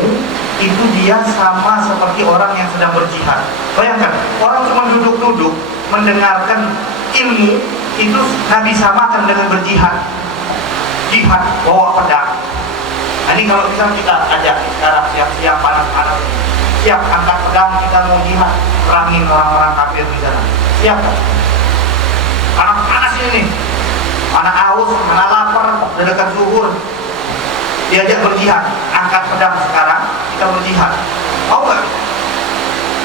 itu dia sama seperti orang yang sedang berjihad. Bayangkan, orang cuma duduk-duduk mendengarkan ilmu, itu Nabi samakan dengan berjihad. Jihad bawa pedang. Nah, ini kalau misalnya kita ajak sekarang siap-siap panas-panas, siap angkat pedang, kita mau jihad, perangin orang-orang kafir di sana. Siap kan? Panas-panas ini nih, mana haus, mana lapar, udah dekat zuhur, diajak berjihad, angkat pedang sekarang, kita berjihad. Mau nggak?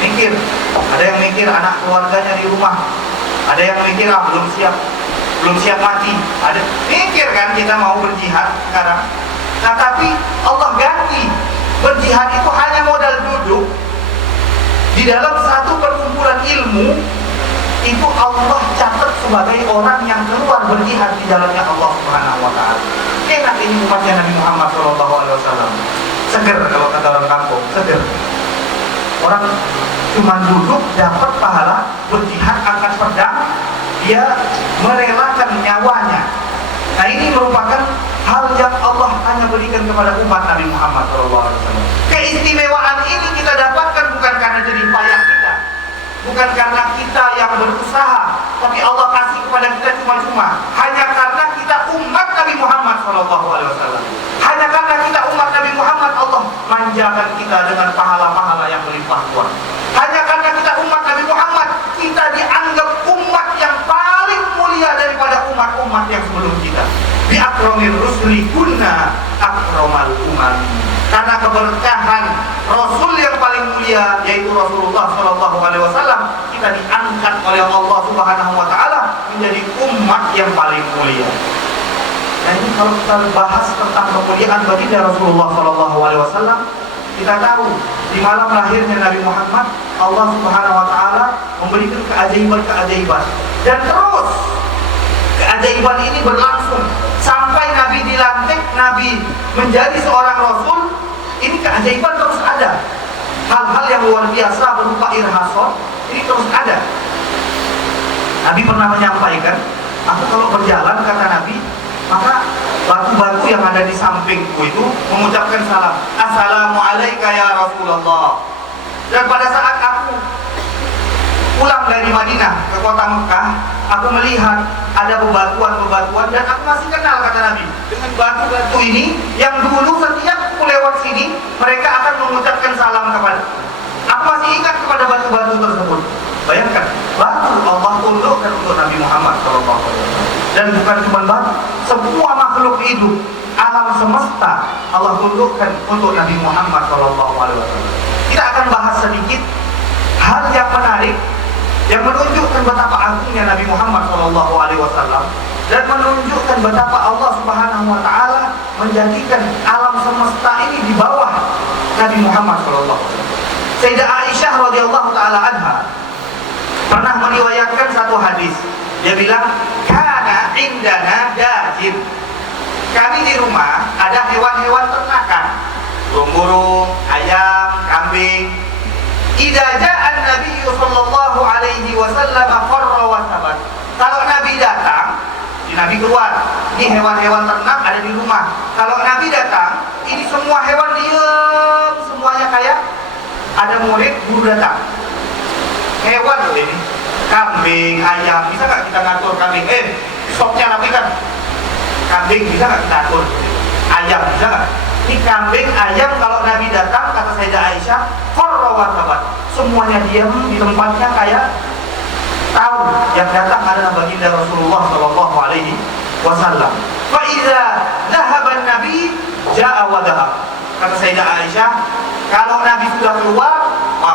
Mikir. Ada yang mikir anak keluarganya di rumah, ada yang mikir belum siap mati. Ada mikir kan kita mau berjihad sekarang. Nah, tapi Allah ganti. Berjihad itu hanya modal duduk di dalam satu perkumpulan ilmu. Itu Allah catat sebagai orang yang keluar berjihad di jalannya Allah Subhanahu wa Ta'ala. Enak ini umatnya Nabi Muhammad SAW. Seger kalau kata orang kampung, seger. Orang cuma duduk dapat pahala berjihad angkat pedang, dia merelakan nyawanya. Nah, ini merupakan hal yang Allah hanya berikan kepada umat Nabi Muhammad SAW. Keistimewaan ini kita dapatkan bukan karena jerih payah kita, bukan karena kita yang berusaha, tapi Allah kasih kepada kita cuma-cuma. Hanya karena kita umat Nabi Muhammad SAW. Hanya karena kita umat Nabi Muhammad, Allah manjakan kita dengan pahala-pahala yang berlimpah ruah. Hanya karena kita umat Nabi Muhammad, kita dianggap umat yang paling mulia daripada umat-umat yang sebelum kita. Bi akramir rusuli kunna akramal umam. Karena keberkahan Rasul yang paling mulia yaitu Rasulullah SAW, kita diangkat oleh Allah Subhanahu wa Ta'ala menjadi umat yang paling mulia. Nah, ini kalau kita bahas tentang kemuliaan baginda Rasulullah SAW, kita tahu di malam lahirnya Nabi Muhammad, Allah Subhanahu wa Ta'ala memberikan keajaiban-keajaiban, dan terus keajaiban ini berlangsung sampai Nabi dilantik, Nabi menjadi seorang Rasul. Ini keajaiban terus ada. Hal-hal yang luar biasa berupa irhason ini terus ada. Nabi pernah menyampaikan, aku kalau berjalan, kata Nabi, maka batu-batu yang ada di sampingku itu mengucapkan salam, Assalamualaikum ya Rasulullah. Dan pada saat aku pulang dari Madinah ke kota Mekah, aku melihat ada bebatuan-bebatuan, dan aku masih kenal, kata Nabi, dengan batu-batu ini yang dulu setiap aku lewat sini mereka akan mengucapkan salam kepada. Aku masih ingat kepada batu-batu tersebut. Bayangkan, batu Allah tundukkan untuk Nabi Muhammad SAW. Dan bukan cuma batu, semua makhluk hidup alam semesta Allah tundukkan untuk Nabi Muhammad SAW. Kita akan bahas sedikit hal yang menarik yang menunjukkan betapa agungnya Nabi Muhammad SAW dan menunjukkan betapa Allah Subhanahu wa Ta'ala menjadikan alam semesta ini di bawah Nabi Muhammad SAW. Sayyidah Aisyah radhiyallahu taala anha pernah meriwayatkan satu hadis. Dia bilang, "Kana indana dajin." Kami di rumah ada hewan-hewan ternakan, burung-burung, ayam, kambing. Idza ja'a an-nabiy sallallahu alaihi wasallam qarra wa sabat. Kalau Nabi datang, Nabi keluar. Ini hewan-hewan ternak ada di rumah. Kalau Nabi datang, ini semua hewan diam, semuanya kayak ada murid guru datang. Hewan loh ini. kambing, ayam, bisa nggak kita ngatur kambing? Stoknya Nabi kan kambing, bisa nggak kita atur? Ayam, bisa nggak? Ini kambing, ayam, kalau Nabi datang, kata Sayyidah Aisyah, korrawasabat, semuanya diam di tempatnya kayak tahu yang datang adalah baginda Rasulullah Shallallahu Alaihi Wasallam. Fa iza dhahaban Nabi ja'a wa dhahab. Kata Sayyidah Aisyah, kalau Nabi sudah keluar,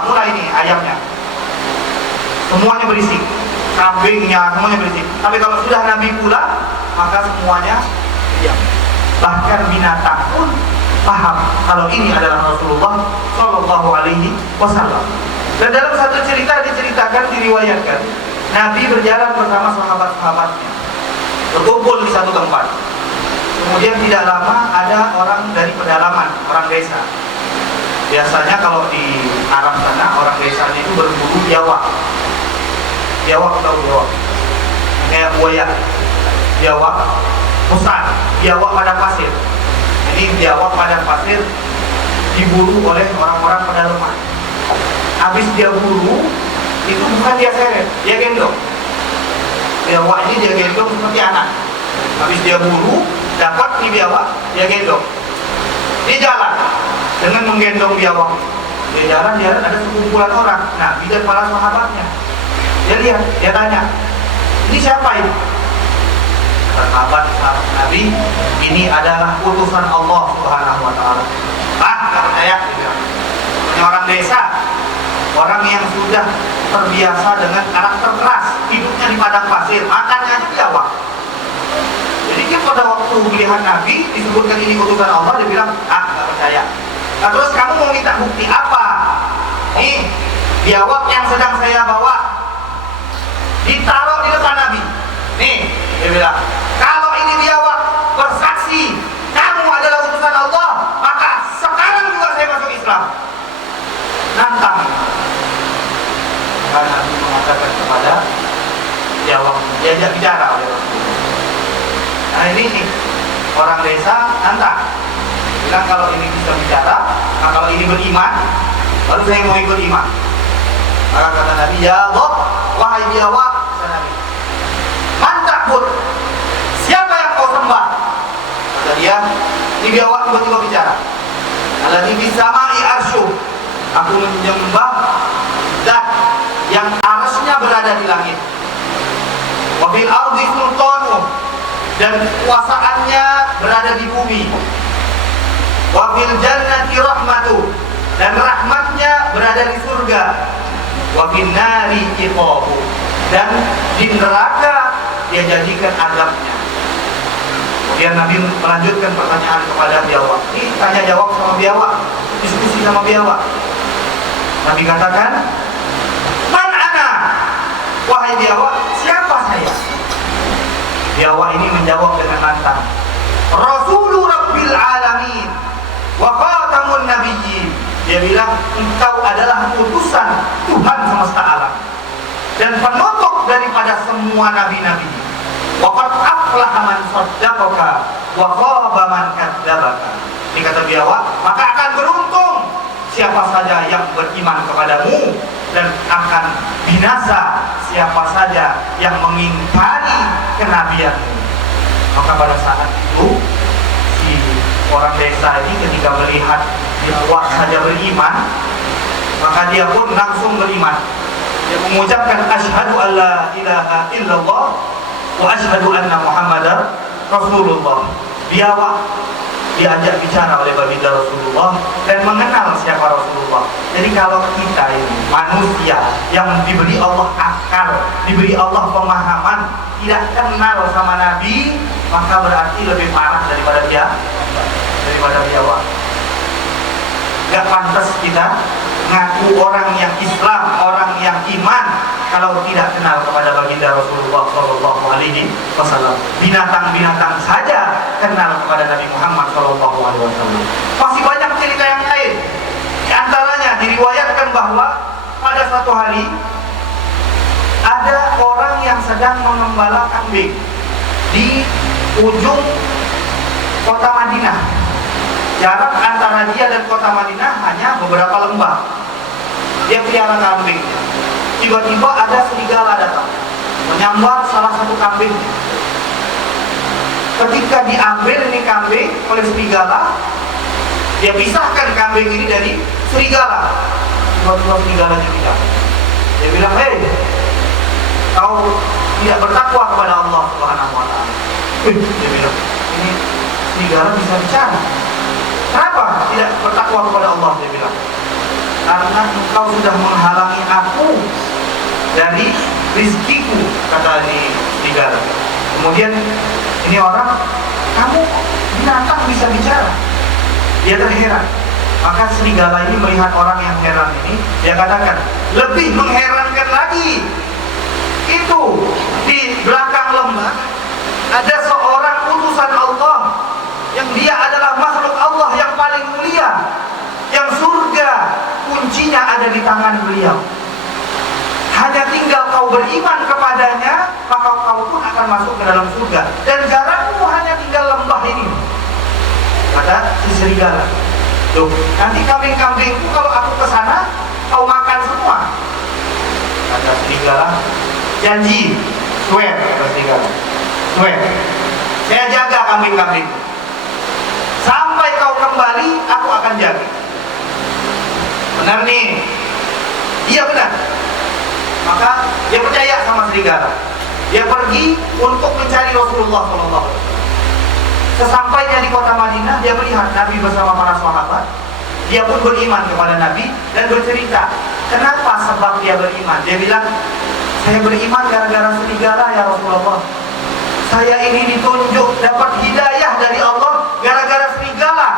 mulai nih ayamnya, semuanya berisik, kambingnya semuanya berisik. Tapi kalau sudah Nabi pulang, maka semuanya diam. Bahkan binatang pun paham kalau ini adalah Rasulullah Shallallahu Alaihi Wasallam. Dan dalam satu cerita diceritakan, diriwayatkan, Nabi berjalan bersama sahabat-sahabatnya, berkumpul di satu tempat. Kemudian tidak lama ada orang dari pedalaman, orang desa. Biasanya kalau di Arab sana, orang desa itu berburu biawak. Biawak, tahu biawak? Kayak buaya, biawak, musang, biawak padang pasir. Ini biawak padang pasir diburu oleh orang-orang pedalaman. Habis dia buru, itu bukan dia seret, dia gendong. Biawak ini dia gendong seperti anak. Habis dia buru, dapat nih biawak, dia gendong. Dia jalan dengan menggendong biawak. Dia jalan, ada sekumpulan orang. Nabi dan para sahabatnya. Dia lihat, dia tanya, ini siapa ini? Sahabat Nabi, ini adalah utusan Allah Subhanahu Wa Taala. Nggak percaya? Ini orang desa, orang yang sudah terbiasa dengan karakter keras, hidupnya di padang pasir, makannya aja biawak. Jadi dia pada waktu melihat Nabi disebutkan ini utusan Allah, dia bilang, nggak percaya. Nah, terus kamu mau minta bukti apa? Nih, biawak yang sedang saya bawa ditaruh di depan Nabi. Nih, dia bilang, kalau ini biawak bersaksi kamu adalah utusan Allah, maka sekarang juga saya masuk Islam. Nantang. Karena Nabi mengatakan kepada biawak, diajak bicara oleh Rasulullah. Nah ini nih, orang desa nantang. Bilang kalau ini bisa bicara, nah kalau ini beriman, baru saya mau ikut iman. Maka kata Nabi, ya Allah, wahai biawak, kata Nabi, man takut, siapa yang kau sembah? Kata dia, ini biawak tiba-tiba bicara, alladzi bisama'i arsyu, aku menyembah zat yang arasnya berada di langit, wa fil ardi sultanuh, dan kekuasaannya berada di bumi, wa fil jannati rahmatuh, dan rahmatnya berada di surga, wa fin nari iqabu, dan di neraka dia jadikan azabnya. Kemudian Nabi melanjutkan pertanyaan kepada biawak. Ini tanya jawab sama biawak, diskusi sama biawak. Nabi katakan, man ana, wahai biawak, siapa saya? Biawak ini menjawab dengan lantang, Rasulur Rabbil Alamin wa khatamun nabiyyin. Dia bilang, engkau adalah utusan Tuhan semesta alam dan penutup daripada semua nabi-nabi. Wa qad aflaha man saddaqaka wa khaba man kadzdzabaka. Ini kata biawak, maka akan beruntung siapa saja yang beriman kepadamu, dan akan binasa siapa saja yang mengingkari kenabianmu. Maka pada saat itu si orang desa ini ketika melihat biawak saja beriman, maka dia pun langsung beriman. Dia mengucapkan asyhadu alla ilaha illallah wa asyhadu anna muhammadar rasulullah. Biawak diajak bicara oleh baginda Rasulullah dan mengenal siapa Rasulullah. Jadi kalau kita ini manusia yang diberi Allah akal, diberi Allah pemahaman, tidak kenal sama Nabi, maka berarti lebih parah daripada biawak. Gak pantas kita ngaku orang yang Islam, orang yang iman, kalau tidak kenal kepada baginda Rasulullah Shallallahu Alaihi Wasallam. Binatang-binatang saja kenal kepada Nabi Muhammad Shallallahu Alaihi Wasallam. Masih banyak cerita yang lain. Di antaranya diriwayatkan bahwa pada suatu hari ada orang yang sedang mengembala kambing di ujung kota Madinah. Jarak antara dia dan kota Madinah hanya beberapa lembah. Dia pelihara kambing. tiba-tiba ada serigala datang menyambar salah satu kambing. Ketika diambil ini kambing oleh serigala, dia pisahkan kambing ini dari serigala. Tiba-tiba serigalanya bilang, dia bilang, hei, kau tidak bertakwa kepada Allah Subhanahu wa Ta'ala. Dia bilang, ini serigala bisa bicara. Kenapa tidak bertakwa kepada Allah? Dia bilang, karena engkau sudah menghalangi aku dari rizkiku, kata ini serigala. Kemudian ini orang, kamu binatang bisa bicara. Dia terheran. Maka serigala ini melihat orang yang heran ini, dia katakan, lebih mengherankan lagi, itu di belakang lembah ada seorang utusan Allah yang dia adalah makhluk Allah yang paling mulia, yang surga kuncinya ada di tangan beliau. Hanya tinggal kau beriman kepadanya, maka kau pun akan masuk ke dalam surga. Dan jarakmu hanya tinggal lembah ini. Kata si serigala, loh, nanti kambing-kambingku kalau aku ke sana, kau makan semua. Kata serigala, janji, swear, kata serigala, swear, saya jaga kambing-kambing. Sampai kau kembali, aku akan jaga. Benar nih, iya benar. Maka dia percaya sama serigala. Dia pergi untuk mencari Rasulullah SAW. Sesampainya di kota Madinah, dia melihat Nabi bersama para sahabat. Dia pun beriman kepada Nabi dan bercerita kenapa sebab dia beriman. Dia bilang, saya beriman gara-gara serigala ya Rasulullah. Saya ini ditunjuk dapat hidayah dari Allah gara-gara serigala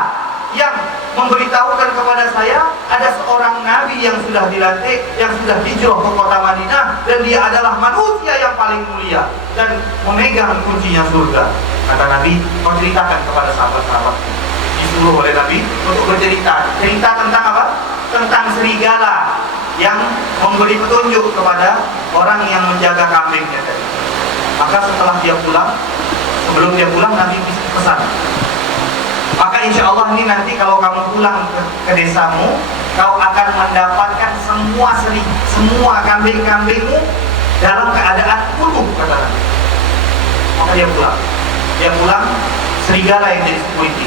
yang memberitahukan kepada saya ada seorang nabi yang sudah dilantik, yang sudah hijrah ke kota Madinah, dan dia adalah manusia yang paling mulia dan memegang kuncinya surga. Kata Nabi, kau ceritakan kepada sahabat-sahabat. Disuruh oleh Nabi untuk bercerita. Cerita tentang apa? Tentang serigala yang memberi petunjuk kepada orang yang menjaga kambingnya tadi. Maka setelah dia pulang, sebelum dia pulang Nabi pesan, maka insya Allah ini nanti kalau kamu pulang ke desamu, kau akan mendapatkan semua kambing-kambingmu dalam keadaan utuh, kata Nabi. Maka dia pulang, serigala yang jadi security.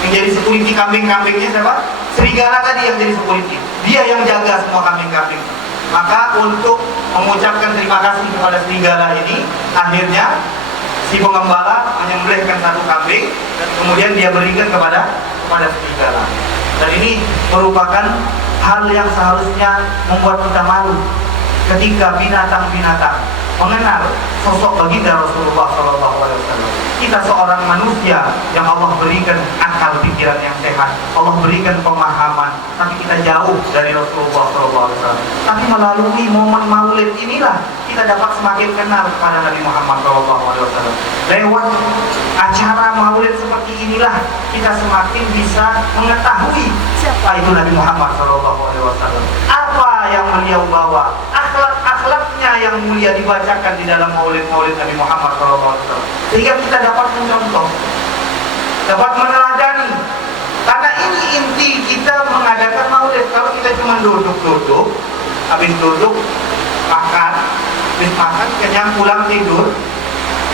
Yang jadi security kambing-kambingnya siapa? Serigala tadi yang jadi security. Dia yang jaga semua kambing-kambing. Maka untuk mengucapkan terima kasih kepada serigala ini, akhirnya si pengembala menyembelihkan satu kambing dan kemudian dia berikan kepada serigala. Dan ini merupakan hal yang seharusnya membuat kita malu ketika binatang-binatang mengenal sosok baginda Rasulullah SAW. Kita seorang manusia yang Allah berikan akal pikiran yang sehat, Allah berikan pemahaman, tapi kita jauh dari Rasulullah SAW. Tapi melalui momen Maulid inilah kita dapat semakin kenal kepada Nabi Muhammad SAW. Lewat acara Maulid seperti inilah kita semakin bisa mengetahui siapa itu Nabi Muhammad SAW. Apa yang beliau bawa, akhlak-akhlaknya yang mulia dibacakan di dalam Maulid-Maulid Nabi Muhammad SAW. Sehingga kita dapat mencontoh, dapat meneladani. Karena ini inti kita mengadakan Maulid. Kalau kita cuma duduk-duduk, habis duduk makan, habis makan kenyang pulang tidur,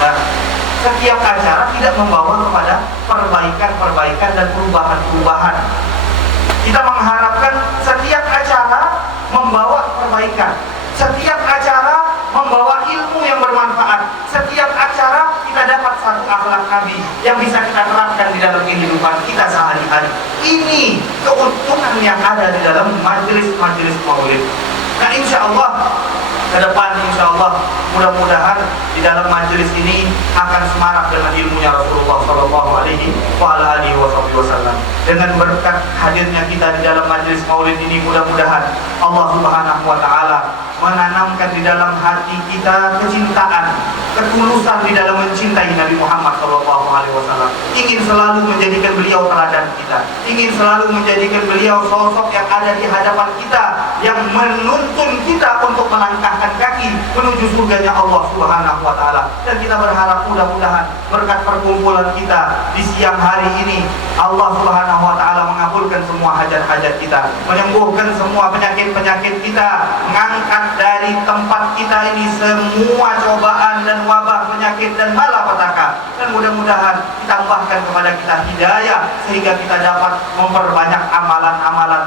nah, setiap acara tidak membawa kepada perbaikan dan perubahan. Kita mengharapkan setiap acara membawa perbaikan, setiap acara membawa ilmu yang bermanfaat, setiap acara kita dapat satu akhlak Nabi yang bisa kita terapkan di dalam kehidupan kita sehari-hari. Ini keuntungan yang ada di dalam majelis-majelis Maulid. Nah, insya Allah ke depan, insya Allah mudah-mudahan di dalam majelis ini akan semarak dengan ilmunya Rasulullah SAW. Dengan berkat hadirnya kita di dalam majelis Maulid ini, mudah-mudahan Allah Subhanahu Wa Taala menanamkan di dalam hati kita kecintaan, ketulusan di dalam mencintai Nabi Muhammad SAW. Ingin selalu menjadikan beliau teladan kita, ingin selalu menjadikan beliau sosok yang ada di hadapan kita, yang menuntun kita untuk melangkahkan kaki menuju surganya Allah Subhanahu Wa Taala. Dan kita berharap mudah-mudahan berkat perkumpulan kita di siang hari ini, Allah Subhanahu Wa Taala mengabulkan semua hajat-hajat kita, menyembuhkan semua penyakit-penyakit kita, mengangkat dari dari tempat kita ini semua cobaan dan wabah, penyakit dan malapetaka. Dan mudah-mudahan ditambahkan kepada kita hidayah sehingga kita dapat memperbanyak amalan-amalan,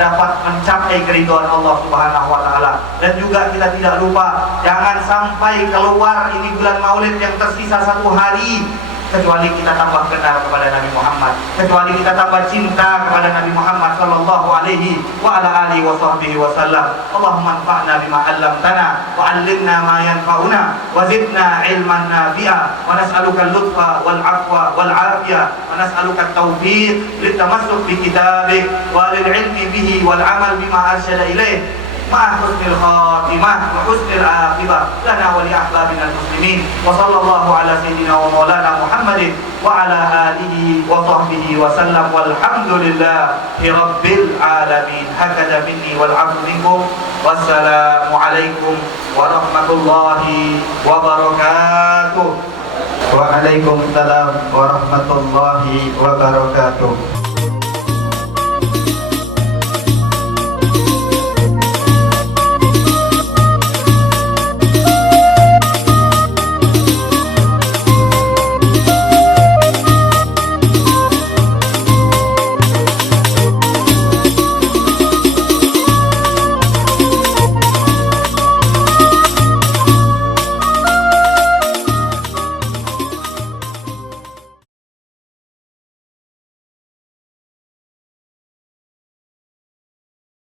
dapat mencapai keridhaan Allah Subhanahu wa taala. Dan juga kita tidak lupa jangan sampai keluar ini bulan Maulid yang tersisa 1 hari kecuali kita tambah kenal kepada Nabi Muhammad, kecuali kita tambah cinta kepada Nabi Muhammad sallallahu alaihi wa ala alihi wa sahbihi wasallam. Allahumma anfa'na bima 'allamtana wa 'allimna ma yanfa'una wa zidna 'ilman nafi'a wa nas'aluka al-lutfa wal 'afwa wal 'afiyah wa nas'aluka at-tawfiq litamassuk bi kitabik wa lil 'ilmi bihi wal 'amal bima arsyada ilaih مع حسن الخاتمة وحسن العاقبة لنا ولأحبابنا المسلمين وصلى الله على سيدنا ومولانا محمد وعلى آله وصحبه وسلم والحمد لله رب العالمين. هكذا مني والعفو منكم والسلام عليكم ورحمة الله وبركاته. Waalaikumsalam warahmatullahi wabarakatuh.